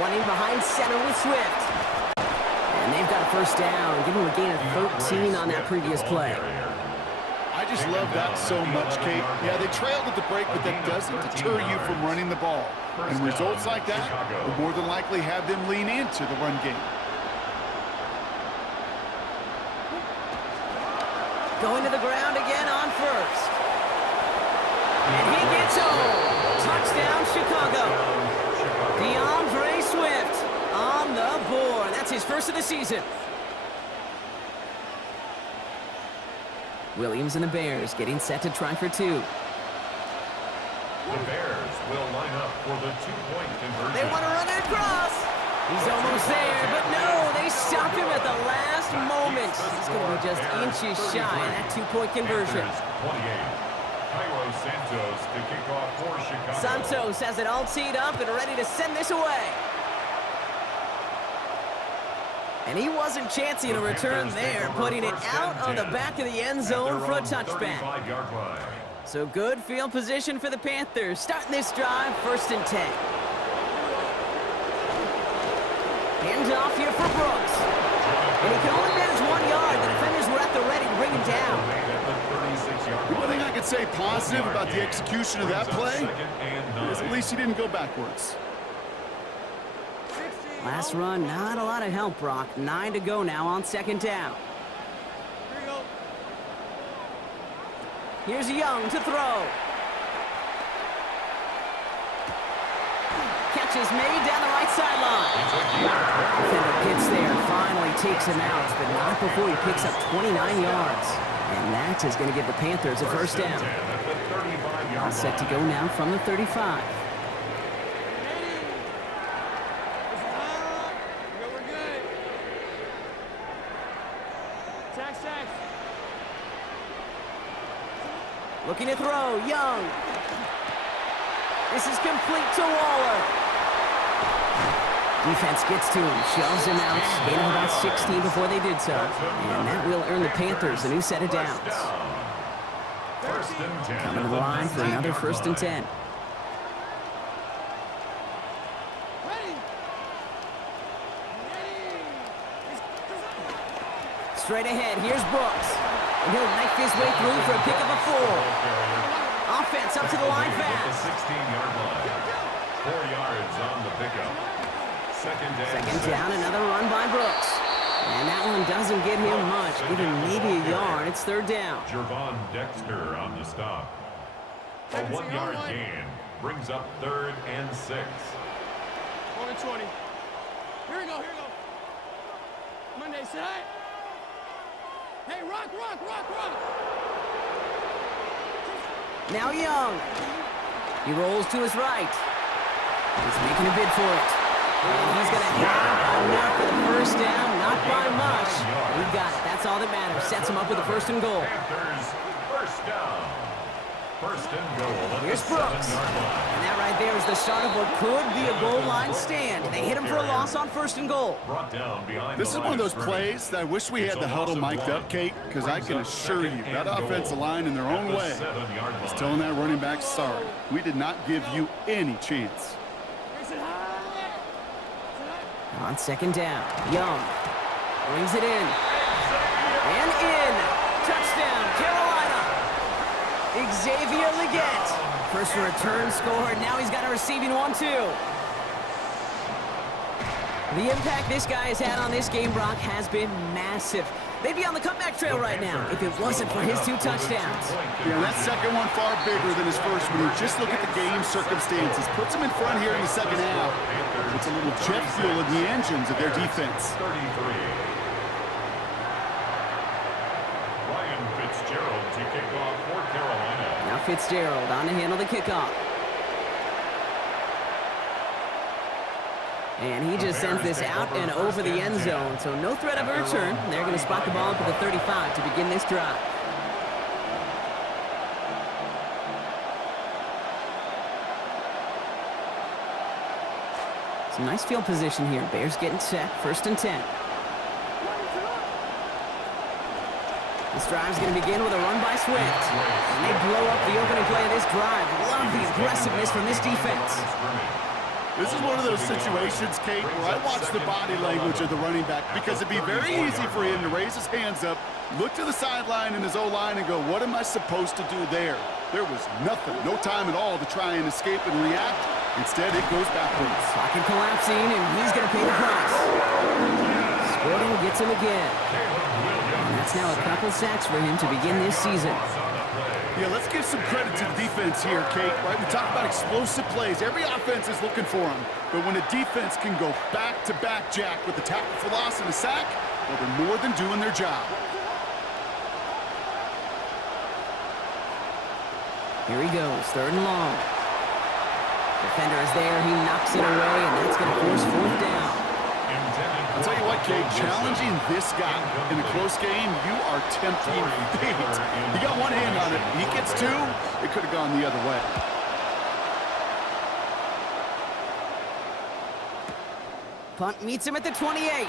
Running behind center with Swift. And they've got a 1st down, giving him a gain of 13 on that previous play. I just love that so much, Kate. Yeah, they trailed at the break, but that doesn't deter you from running the ball. And results like that will more than likely have them lean into the run game. Going to the ground again on 1st. And he gets home. Touchdown, Chicago. DeAndre Swift on the board. That's his 1st of the season. Williams and the Bears getting set to try for 2. The Bears will line up for the 2-point conversion. They want to run it across. He's almost there, but no, they stop him at the last moment. He's going to be just inches shy of that 2-point conversion. 28. Cairo Santos to kick off for Chicago. Santos has it all teed up and ready to send this away. And he wasn't chancing a return there, putting it out on the back of the end zone for a touchback. So good field position for the Panthers. Starting this drive, 1st and 10. Hands off here for Brooks. And he can only manage 1 yard. The defenders were at the ready to bring him down. The one thing I could say positive about the execution of that play is at least he didn't go backwards. Last run, not a lot of help, Brock. 9 to go now on 2nd down. Here's Young to throw. Catch is made down the right sideline. Defender gets there, finally takes him out, but not before he picks up 29 yards. And that is going to give the Panthers a 1st down. All set to go now from the 35. Looking to throw, Young. This is complete to Waller. Defense gets to him, shoves him out. Gain of about 16 before they did so. And that will earn the Panthers a new set of downs. Coming to the line for another 1st and 10. Straight ahead, here's Brooks. And he'll knife his way through for a pick of a 4. Offense up to the line fast. 16-yard line. 4 yards on the pickup. Second down, another run by Brooks. And that one doesn't give him much, give him maybe a yard. It's 3rd down. Gervon Dexter on the stop. A 1-yard gain brings up 3rd and 6. 1 and 20. Here we go. Monday, set. Hey, rock. Now Young. He rolls to his right. He's making a bid for it. And he's going to have enough for the 1st down. Not by much. He got it. That's all that matters. Sets him up with a 1st and goal. Panthers, 1st down. 1st and goal. Here's Brooks. And that right there is the start of what could be a goal line stand. They hit him for a loss on 1st and goal. This is one of those plays that I wish we had the huddle mic'd up, Kate, because I can assure you that offensive line in their own way is telling that running back, sorry, we did not give you any chance. On second down, Young brings it in. And in. Touchdown, Carolina. Xavier Legette. First return scored. Now he's got a receiving one, too. The impact this guy has had on this game, Brock, has been massive. They'd be on the comeback trail right now if it wasn't for his 2 touchdowns. Yeah, that second one far bigger than his first when you just look at the game circumstances. Puts him in front here in the second half. It's a little jet fuel in the engines of their defense. 33. Ryan Fitzgerald to kick off for Carolina. Now Fitzgerald on to handle the kickoff. And he just sends this out and over the end zone, so no threat of a return. They're going to spot the ball up at the 35 to begin this drive. Some nice field position here. Bears getting set, 1st and 10. This drive's going to begin with a run by Swift. And they blow up the opening play of this drive. Love the aggressiveness from this defense. This is one of those situations, Kate, where I watch the body language of the running back because it'd be very easy for him to raise his hands up, look to the sideline in his O-line and go, what am I supposed to do there? There was nothing, no time at all to try and escape and react. Instead, it goes backwards. Pocket collapsing, and he's going to pay the price. Sporting gets him again. And that's now a couple sacks for him to begin this season. Yeah, let's give some credit to the defense here, Kate. Right, we talk about explosive plays. Every offense is looking for them. But when a defense can go back-to-back, Jack, with the tackle for loss and a sack, well, they're more than doing their job. Here he goes, 3rd and long. Defender is there, he knocks it away, and that's going to force 4th down. I'll tell you what, Kate, challenging this guy in a close game, you are tempting fate. He got one hand on it. He gets 2, it could have gone the other way. Punt meets him at the 28.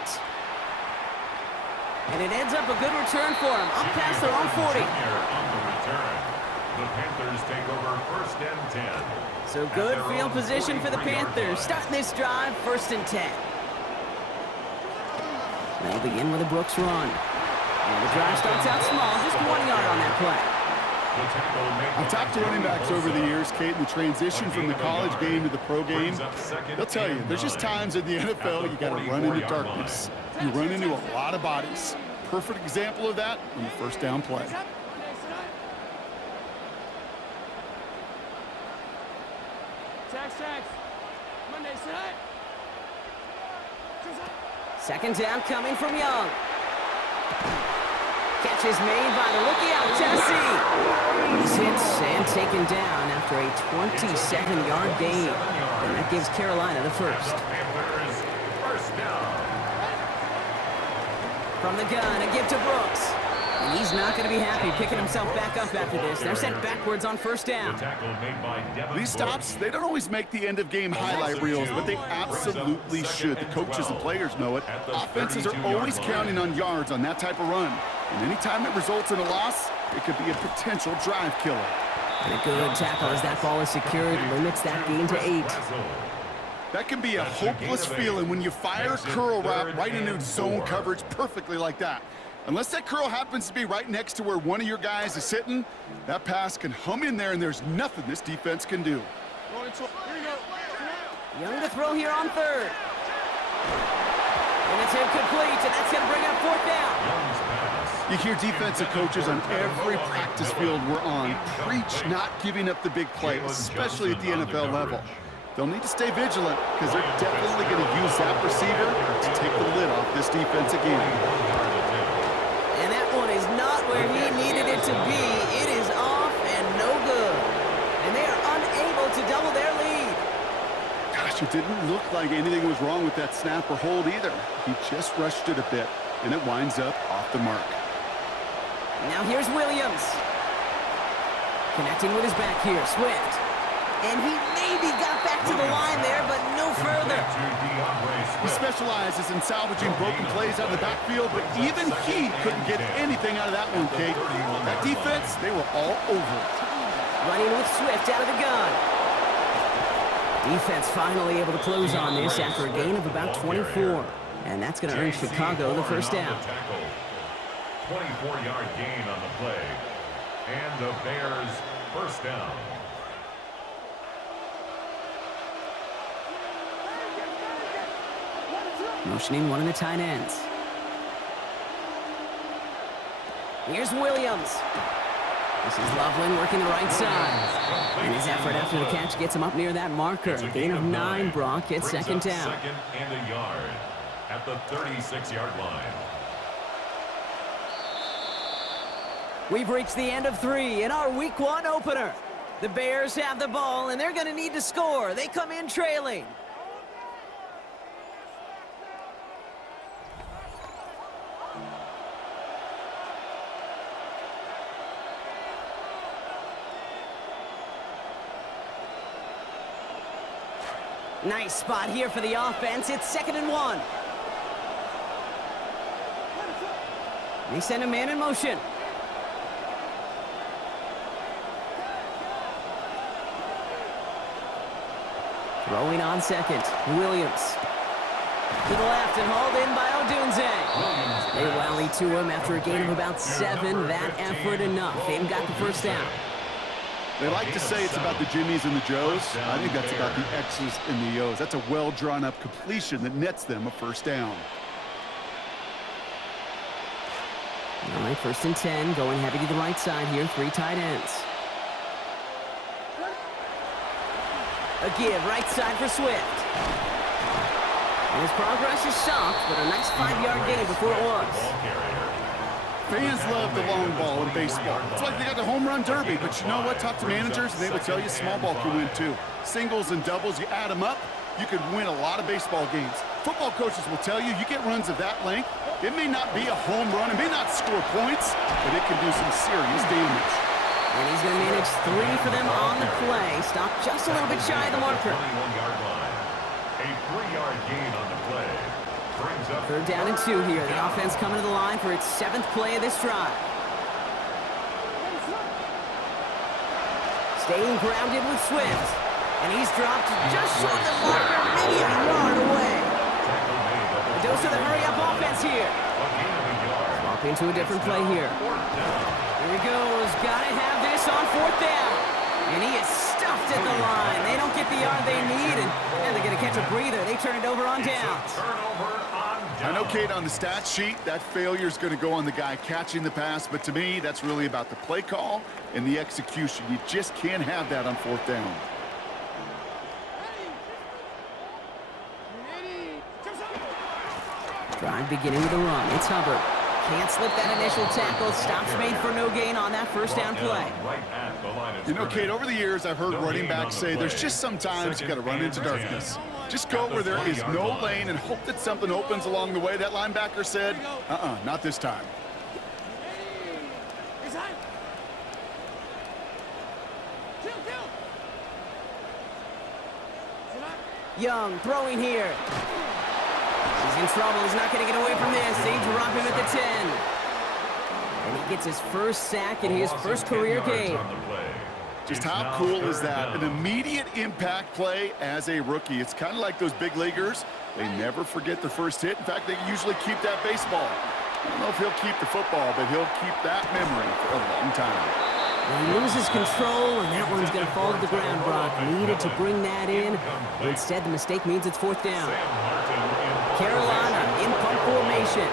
And it ends up a good return for him, up past their own 40. The Panthers take over 1st and 10. So good field position for the Panthers. Starting this drive, 1st and 10. They'll begin with a Brooks run. And the drive starts out small, just 1 yard on that play. I've talked to running backs over the years, Kate, and the transition from the college game to the pro game. They'll tell you, there's just times in the NFL you got to run into darkness. You run into a lot of bodies. Perfect example of that on the 1st down play. Sacks. Monday, tonight. 2nd down coming from Young. Catch is made by the rookie out of Tennessee. He's hit and taken down after a 27-yard gain. And that gives Carolina the 1st. From the gun, a give to Brooks. And he's not going to be happy picking himself back up after this. They're sent backwards on 1st down. These stops, they don't always make the end-of-game highlight reels, but they absolutely should. The coaches and players know it. Offenses are always counting on yards on that type of run. And anytime it results in a loss, it could be a potential drive killer. And a good tackle as that ball is secured, limits that gain to 8. That can be a hopeless feeling when you fire a curl route right into zone coverage perfectly like that. Unless that curl happens to be right next to where one of your guys is sitting, that pass can hum in there and there's nothing this defense can do. Young to throw here on 3rd. And it's incomplete, and that's going to bring up 4th down. You hear defensive coaches on every practice field we're on preach not giving up the big plays, especially at the NFL level. They'll need to stay vigilant because they're definitely going to use that receiver to take the lid off this defense again. And that one is not where he needed it to be. It is off and no good. And they are unable to double their lead. Gosh, it didn't look like anything was wrong with that snap or hold either. He just rushed it a bit, and it winds up off the mark. Now here's Williams. Connecting with his back here, Swift. And he maybe got back to the line there, but no further. He specializes in salvaging broken plays out of the backfield, but even he couldn't get anything out of that one, Kate. That defense, they were all over it. Running with Swift out of the gun. Defense finally able to close on this after a gain of about 24. And that's going to earn Chicago the first down. 24-yard gain on the play. And the Bears first down. Motioning one of the tight ends. Here's Williams. This is Loveland working the right side. And his effort after the catch gets him up near that marker. Gain of 9, Brock. It's second down. Second and a yard at the 36-yard line. We've reached the end of 3 in our Week 1 opener. The Bears have the ball, and they're going to need to score. They come in trailing. Nice spot here for the offense. It's 2nd and 1. They send a man in motion. Throwing on second. Williams. To the left and hauled in by Odunze. They rally to him after a gain of about 7. That effort enough. And got the first down. They like to say it's about the Jimmies and the Joes. I think that's about the X's and the O's. That's a well-drawn-up completion that nets them a first down. All right, 1st and 10. Going heavy to the right side here. 3 tight ends. A give right side for Swift. And his progress is soft, but a nice 5-yard gain before it was. Fans love the long ball in baseball. It's like they got the home run derby, but you know what? Talk to managers, and they will tell you small ball can win too. Singles and doubles, you add them up, you could win a lot of baseball games. Football coaches will tell you, you get runs of that length, it may not be a home run, it may not score points, but it can do some serious damage. And he's going to manage 3 for them on the play. Stop just a little bit shy of the marker. 21-yard line. A 3-yard gain on the play. Brings up 3rd down and 2 here. The offense coming to the line for its 7th play of this drive. Staying grounded with Swift. And he's dropped just short of the marker, maybe a yard away. A dose of the hurry-up offense here. Swap into a different play here. Here he goes. Got to have this on 4th down. And he is stuffed at the line. They don't get the yard they need, and they're going to catch a breather. They turn it over on down. I know, Kate, on the stat sheet, that failure is going to go on the guy catching the pass, but to me, that's really about the play call and the execution. You just can't have that on 4th down. Drive beginning with a run. It's Hubbard. Can't slip that initial tackle. Stops made for no gain on that 1st down play. You know, Kate, over the years, I've heard running backs say there's just sometimes you got to run into darkness. Just go where there is no lane and hope that something opens along the way. That linebacker said, not this time. Young throwing here. He's in trouble. He's not going to get away from this. They drop him at the 10. And he gets his first sack and his first career game. Just how cool is that? An immediate impact play as a rookie. It's kind of like those big leaguers. They never forget the first hit. In fact, they usually keep that baseball. I don't know if he'll keep the football, but he'll keep that memory for a long time. Well, he loses control, and that one's going to fall to the ground, Brock. Needed to bring that in. Instead, the mistake means it's 4th down. Carolina in punt formation.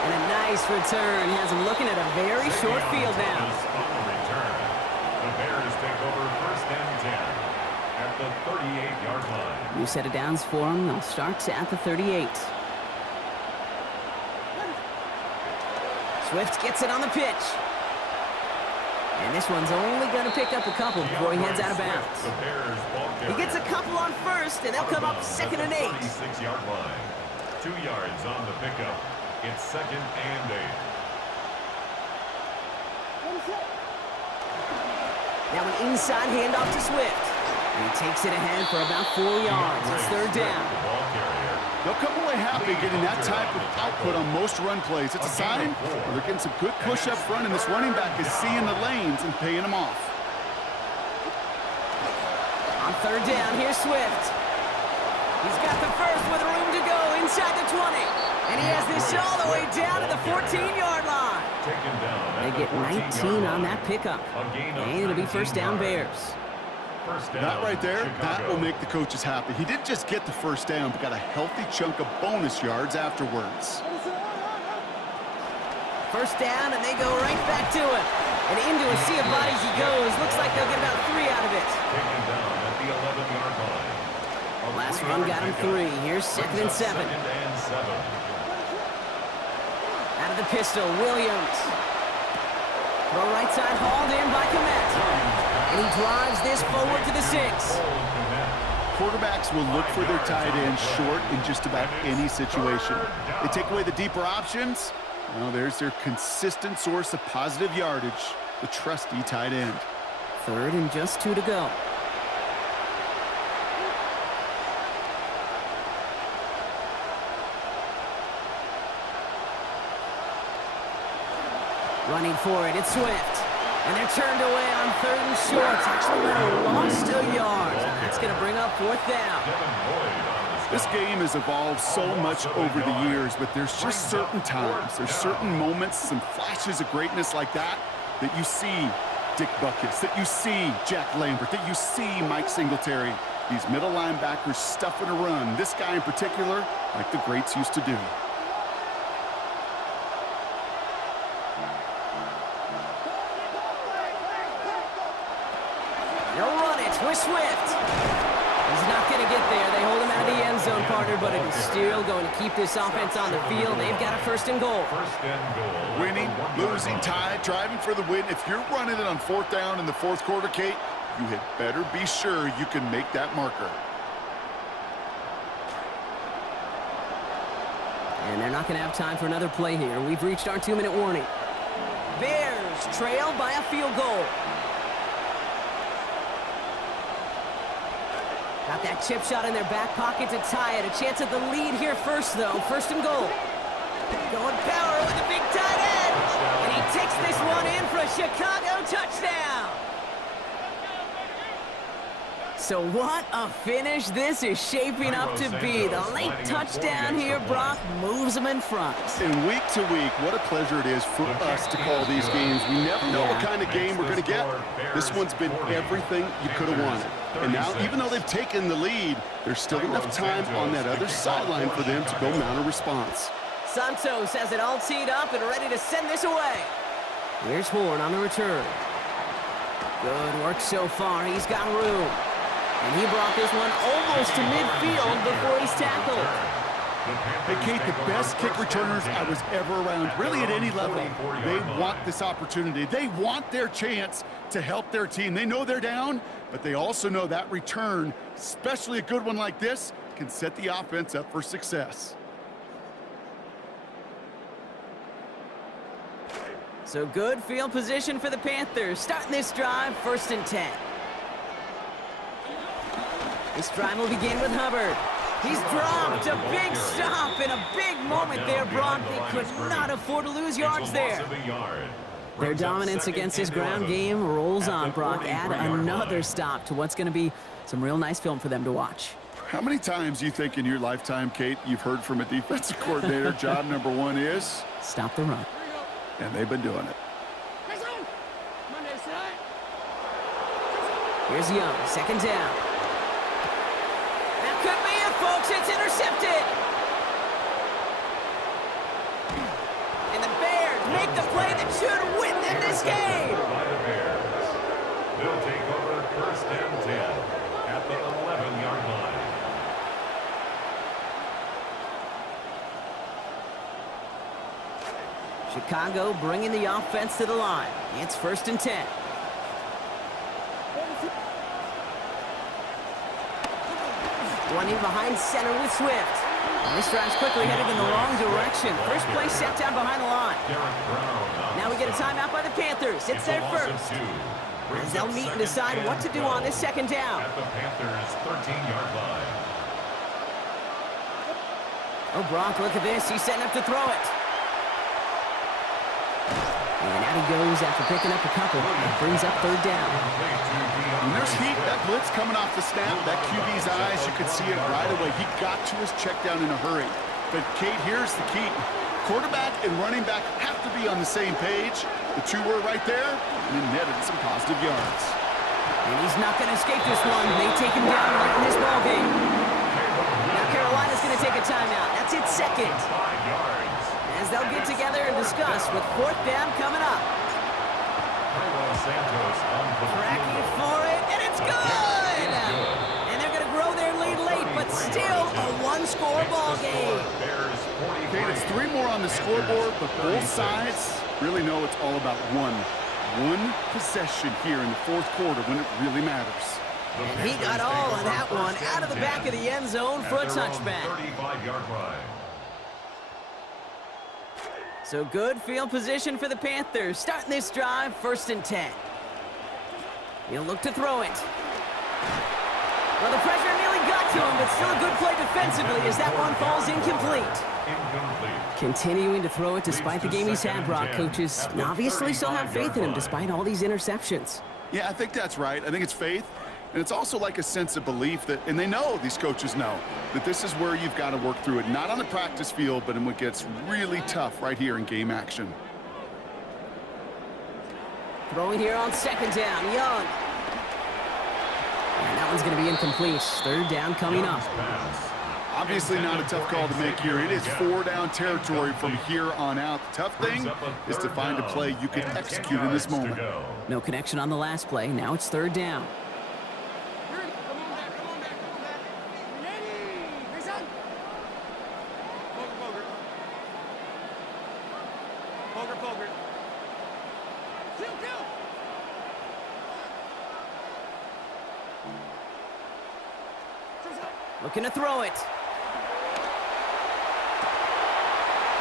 And a nice return has him looking at a very short field now. The Bears take over 1st and 10 at the 38-yard line. New set of downs for him. They'll start at the 38. Swift gets it on the pitch. And this one's only going to pick up a couple before he heads out of bounds. He gets a couple on 1st, and they'll come up 2nd and 8. 36-yard line. 2 yards on the pickup. It's 2nd and 8. Now an inside handoff to Swift. And he takes it ahead for about 4 yards. It's 3rd down. The ball carrier. They'll come away happy getting that type of output on most run plays. It's a sign they're getting some good push up front, and this running back is seeing the lanes and paying them off. On third down, here's Swift. He's got the first with room to go inside the 20. And he has this all the way down to the 14-yard line. They get 19 on that pickup. And it'll be first down Bears. That right there, that will make the coaches happy. He didn't just get the first down, but got a healthy chunk of bonus yards afterwards. First down, and they go right back to him. And into a sea of bodies he goes. Looks like they'll get about 3 out of it. Taken down at the 11-yard line. Last run got him 3. Here's 2nd and 7. Out of the pistol, Williams. Throw right side, hauled in by Kmet. And he drives this forward to the 6. Quarterbacks will look for their tight end short in just about any situation. They take away the deeper options. Well, there's their consistent source of positive yardage, the trusty tight end. 3rd and just 2 to go. Running for it, it's Swift. And they're turned away on 3rd and short. Actually, lost a yard. That's going to bring up 4th down. This game has evolved so much over the years, but there's just certain times, there's certain moments, some flashes of greatness like that you see Dick Butkus, that you see Jack Lambert, that you see Mike Singletary. These middle linebackers stuffing a run. This guy in particular, like the greats used to do. They'll run it with Swift. He's not going to get there. They hold him out of the end zone, partner, but it is still going to keep this offense on the field. They've got a 1st and goal. Winning, losing, tied, driving for the win. If you're running it on 4th down in the 4th quarter, Kate, you had better be sure you can make that marker. And they're not going to have time for another play here. We've reached our 2-minute warning. Bears trail by a field goal. Got that chip shot in their back pocket to tie it. A chance at the lead here first, though. 1st and goal. Going power with a big tight end. And he takes this one in for a Chicago touchdown. So what a finish this is shaping up to be. The late touchdown here, Brock, moves them in front. And week to week, what a pleasure it is for us to call these games. We never know what kind of game we're going to get. This one's been everything you could have wanted. And now, even though they've taken the lead, there's still enough time on that other sideline for them to go mount a response. Santos has it all teed up and ready to send this away. Here's Horn on the return. Good work so far. He's got room. And he brought this one almost to midfield before he's tackled. Hey, Kate, the best kick returners I was ever around, really at any level, they want this opportunity. They want their chance to help their team. They know they're down, but they also know that return, especially a good one like this, can set the offense up for success. So good field position for the Panthers. Starting this drive, 1st and 10. This drive will begin with Hubbard. He's dropped a big stop in a big moment there, Brock. They could not afford to lose yards there. Their dominance against this ground game rolls on, Brock. Add another stop to what's going to be some real nice film for them to watch. How many times do you think in your lifetime, Kate, you've heard from a defensive coordinator, job number 1 is? Stop the run. And they've been doing it. Here's Young, 2nd down. That could be it, folks. It's intercepted. And the Bears make the play that should win them this game. By the Bears. They'll take over 1st and 10 at the 11-yard line. Chicago bringing the offense to the line. It's 1st and 10. Running behind center with Swift. And this drive's quickly headed in the wrong direction. First play set down behind the line. Now we get a timeout by the Panthers. It's their first. As they'll meet and decide what to do on this 2nd down. At the Panthers' 13-yard line. Oh, Brock, look at this. He's setting up to throw it. And out he goes after picking up a couple. It brings up third down. When there's heat, that blitz coming off the snap, that QB's eyes, you could see it right away. He got to his check down in a hurry. But, Kate, here's the key. Quarterback and running back have to be on the same page. The two were right there, and it netted some positive yards. And he's not going to escape this one. They take him down late in this ballgame. Now Carolina's going to take a timeout. That's its second. 5 yards. As they'll get together and discuss with fourth down coming up. Tyrone Santos on the Cracking field. for it, and it's good! And they're going to grow their lead late, but still a one-score ball game. Bears 43. Kate, it's 3 more on the scoreboard, but both sides really know it's all about one possession here in the fourth quarter when it really matters. And he got all on that one out of the back of the end zone for a touchback. 35-yard line. So good field position for the Panthers. Starting this drive, 1st and 10. He'll look to throw it. Well, the pressure nearly got to him, but still a good play defensively as that one falls incomplete. Incomplete. Continuing to throw it despite the game he's had, Brock. Coaches obviously still have faith in him despite all these interceptions. Yeah, I think that's right. I think it's faith. And it's also like a sense of belief that, and they know, these coaches know, that this is where you've got to work through it. Not on the practice field, but in what gets really tough right here in game action. Throwing here on 2nd down, Young. And that one's going to be incomplete. 3rd down coming up. Obviously not a tough call to make here. It is 4-down territory from here on out. The tough thing is to find a play you can execute in this moment. No connection on the last play. Now it's 3rd down. Come on back, come on back, come on back. Ready? Mason. Poker. Kill. Looking to throw it.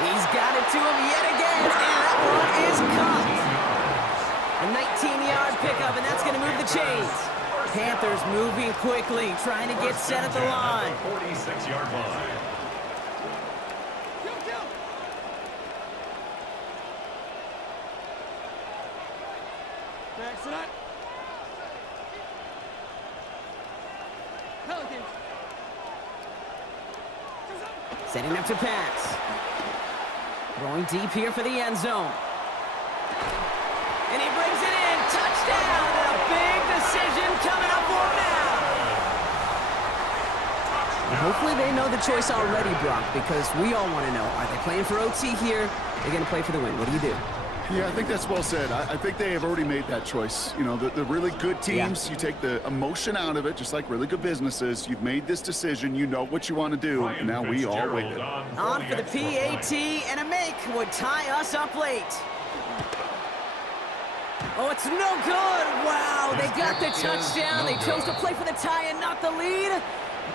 He's got it to him yet again, and that one is caught. A 19-yard pickup, and that's going to move the chains. Panthers moving quickly, trying to get set at the line. 46-yard line. Kill. Next up. Pelicans. Setting up to pass. Throwing deep here for the end zone. And he brings it in. Touchdown! And a big decision coming up for him now. And hopefully they know the choice already, Brock, because we all want to know. Are they playing for OT here? They're going to play for the win. What do you do? Yeah, I think that's well said. I think they have already made that choice. You know, the really good teams, you take the emotion out of it, just like really good businesses. You've made this decision. You know what you want to do, and now we all waited. On for the PAT, and a make would tie us up late. Oh, it's no good. Wow, they got the touchdown. They chose to play for the tie and not the lead.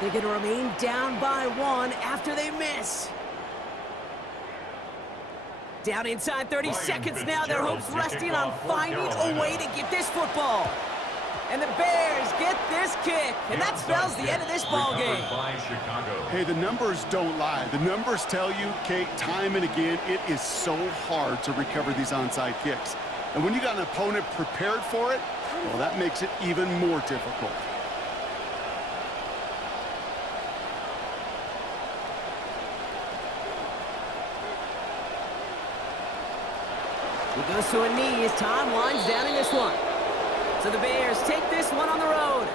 They're going to remain down by 1 after they miss. Down inside 30 seconds now. Their hopes resting on finding a way to get this football. And the Bears get this kick, and that spells the end of this ball game. Hey, the numbers don't lie. The numbers tell you, Kate, time and again, it is so hard to recover these onside kicks. And when you got an opponent prepared for it, well, that makes it even more difficult. He goes to a knee as time winds down in this one. So the Bears take this one on the road.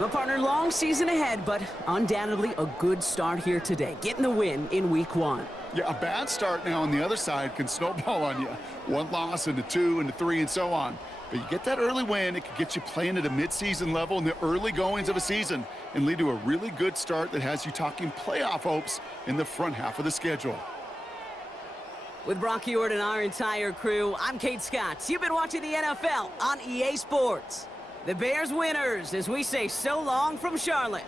Well, partner, long season ahead, but undoubtedly a good start here today. Getting the win in week 1. Yeah, a bad start now on the other side can snowball on you. 1 loss into 2 into 3 and so on. But you get that early win, it could get you playing at a midseason level in the early goings of a season and lead to a really good start that has you talking playoff hopes in the front half of the schedule. With Brock Huard and our entire crew, I'm Kate Scott. You've been watching the NFL on EA Sports. The Bears winners as we say so long from Charlotte.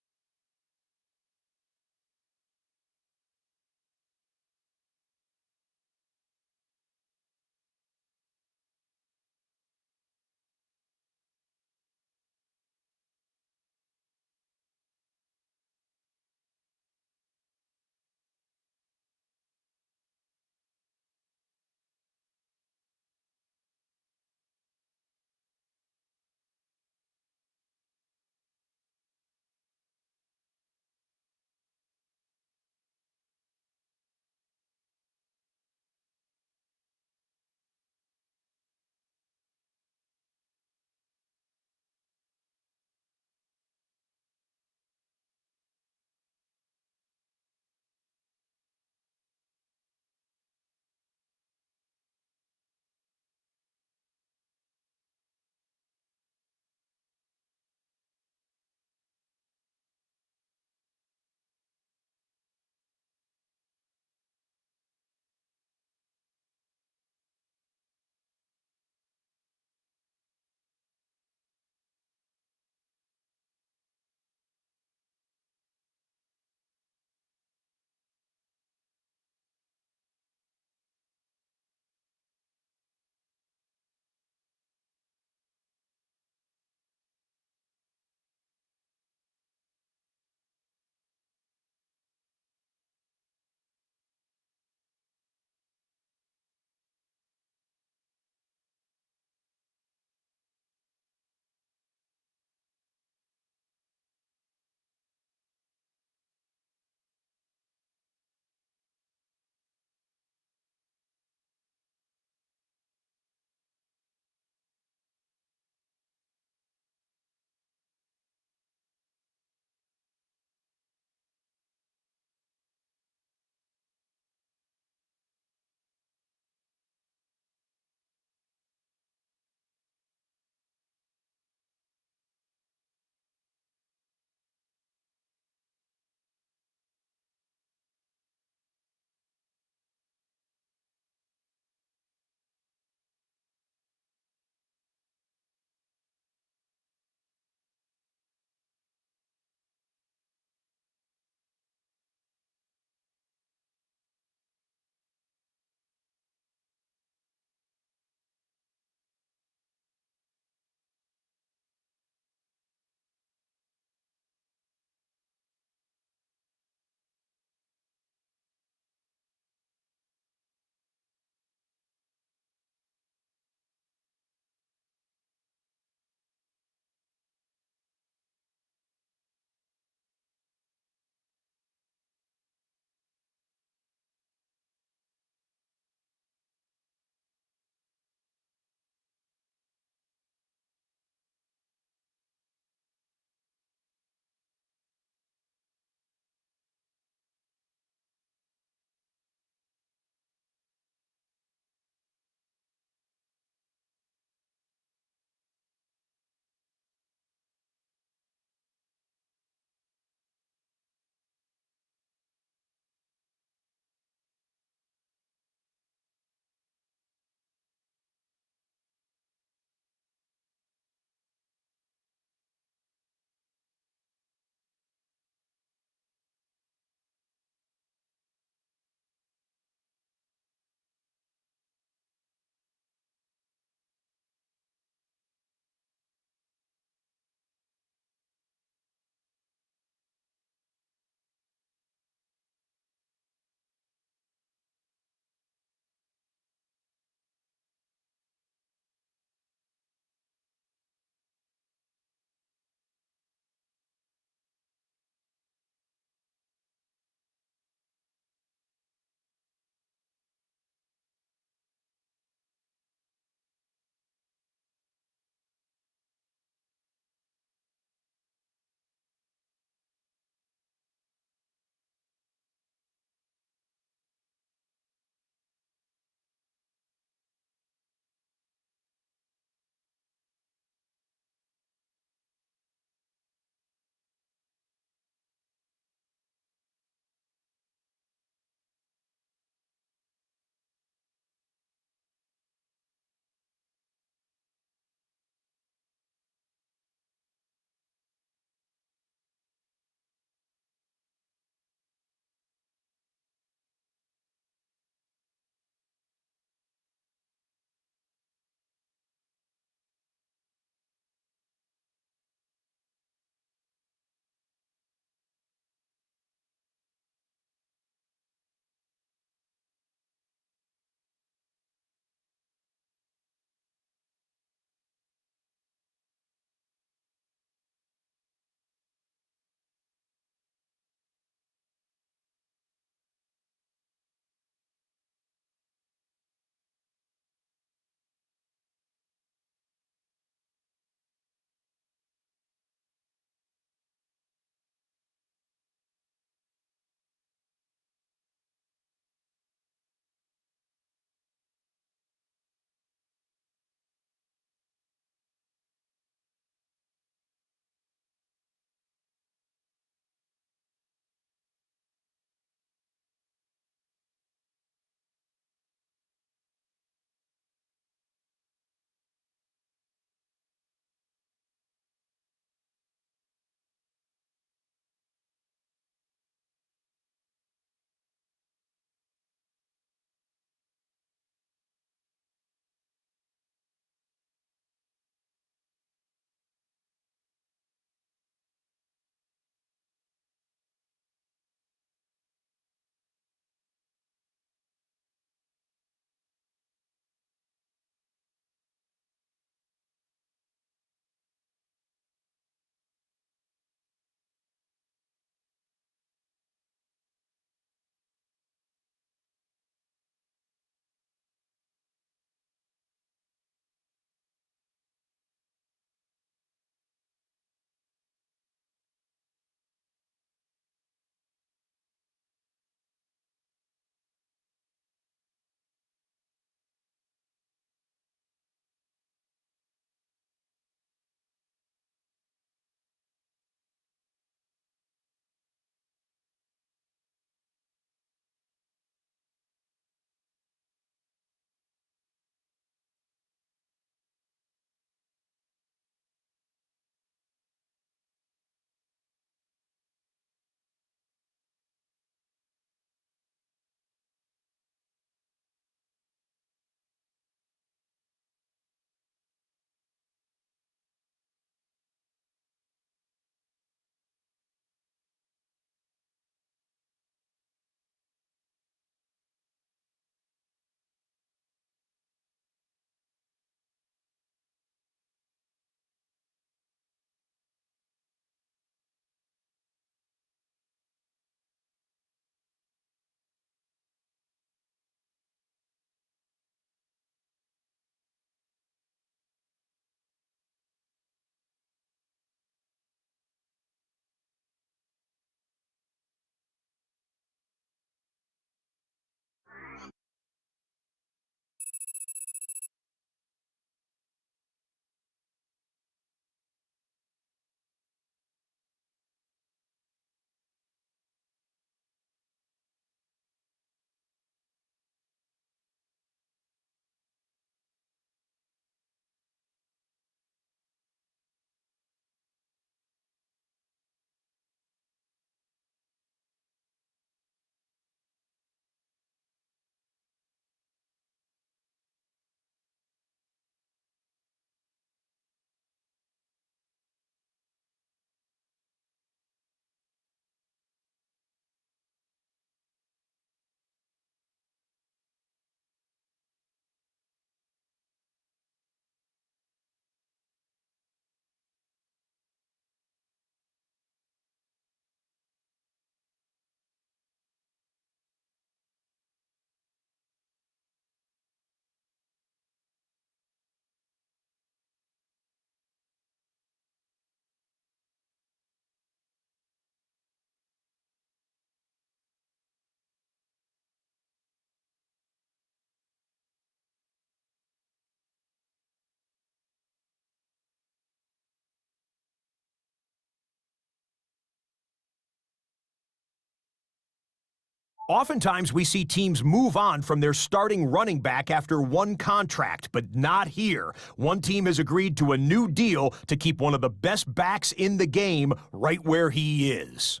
Oftentimes, we see teams move on from their starting running back after one contract, but not here. One team has agreed to a new deal to keep one of the best backs in the game right where he is.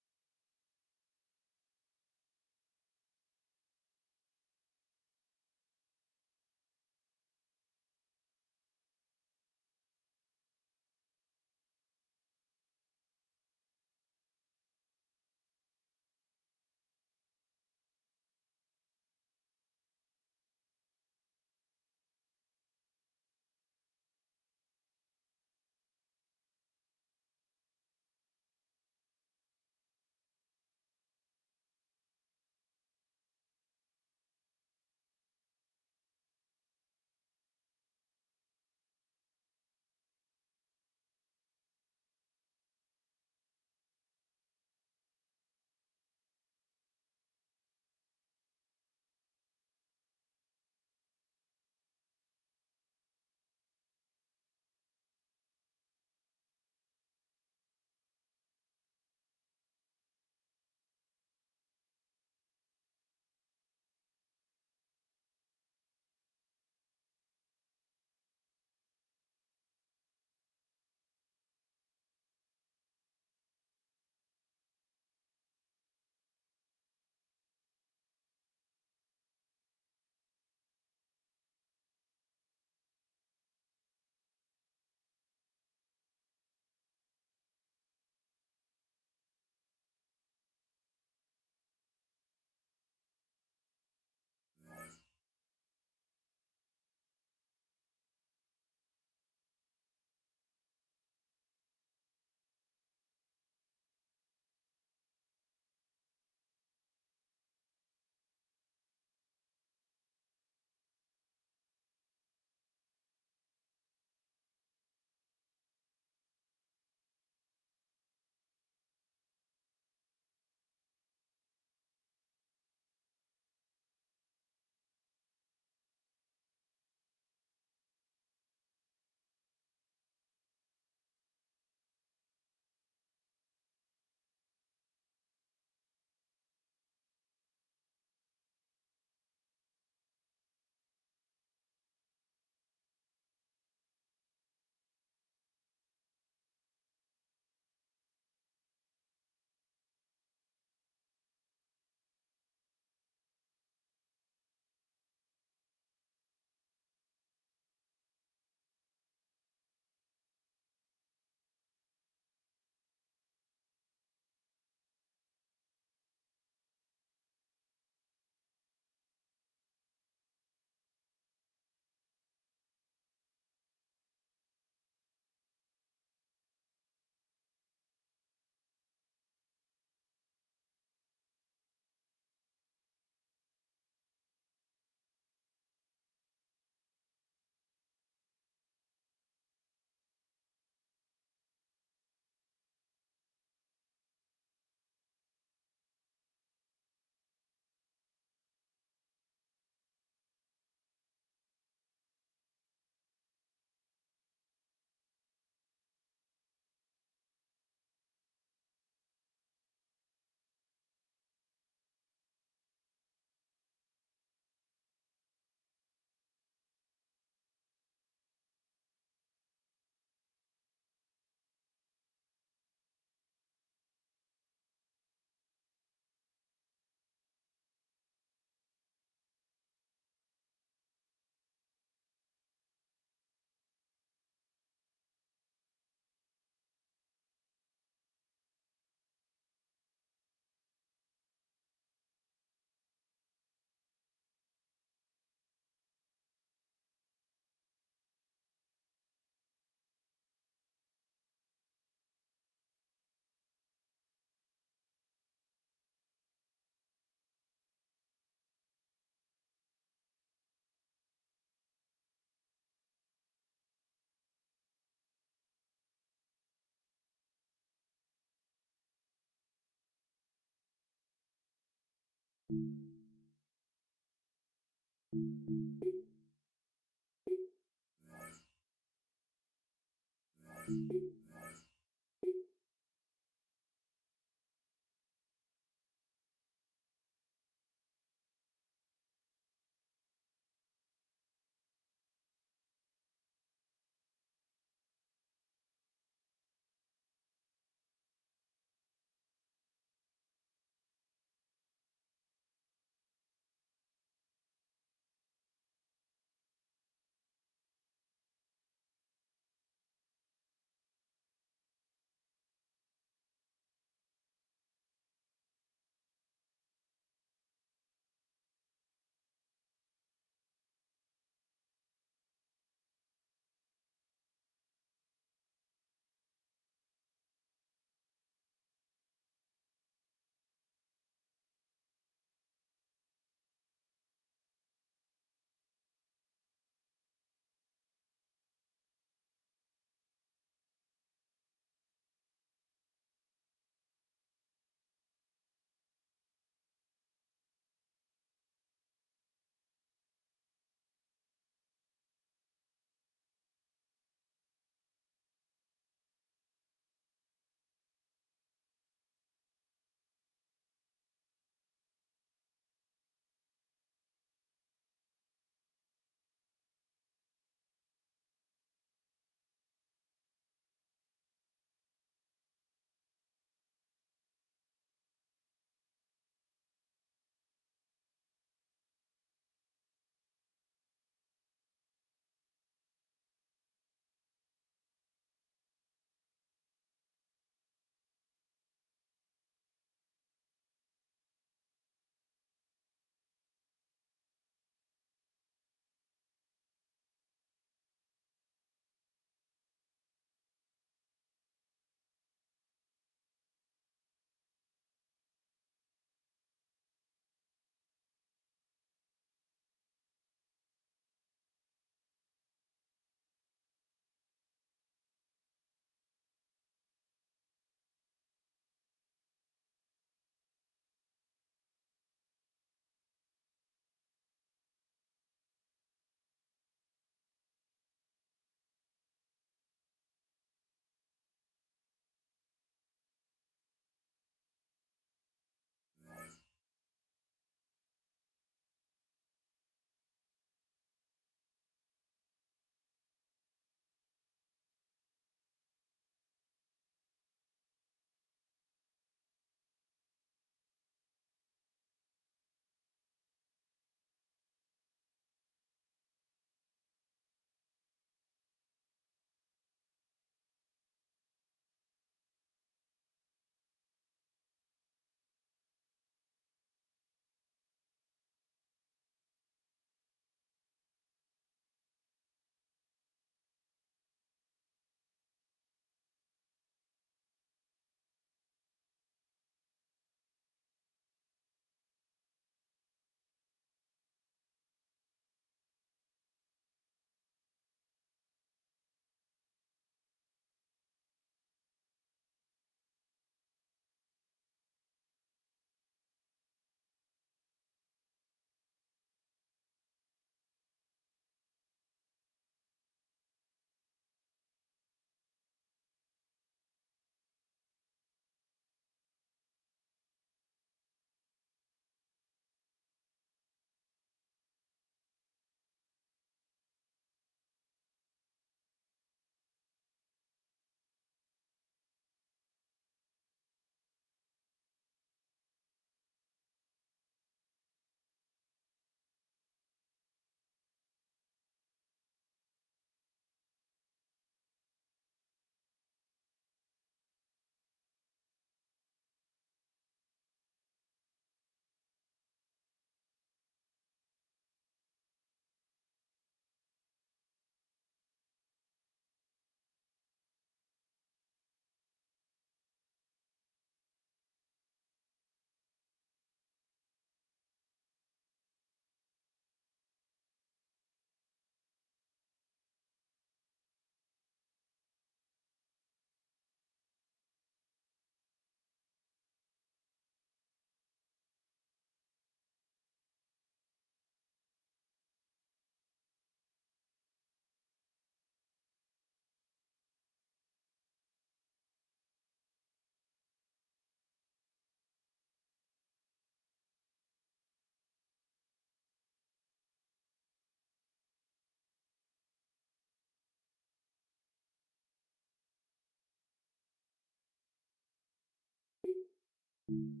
you.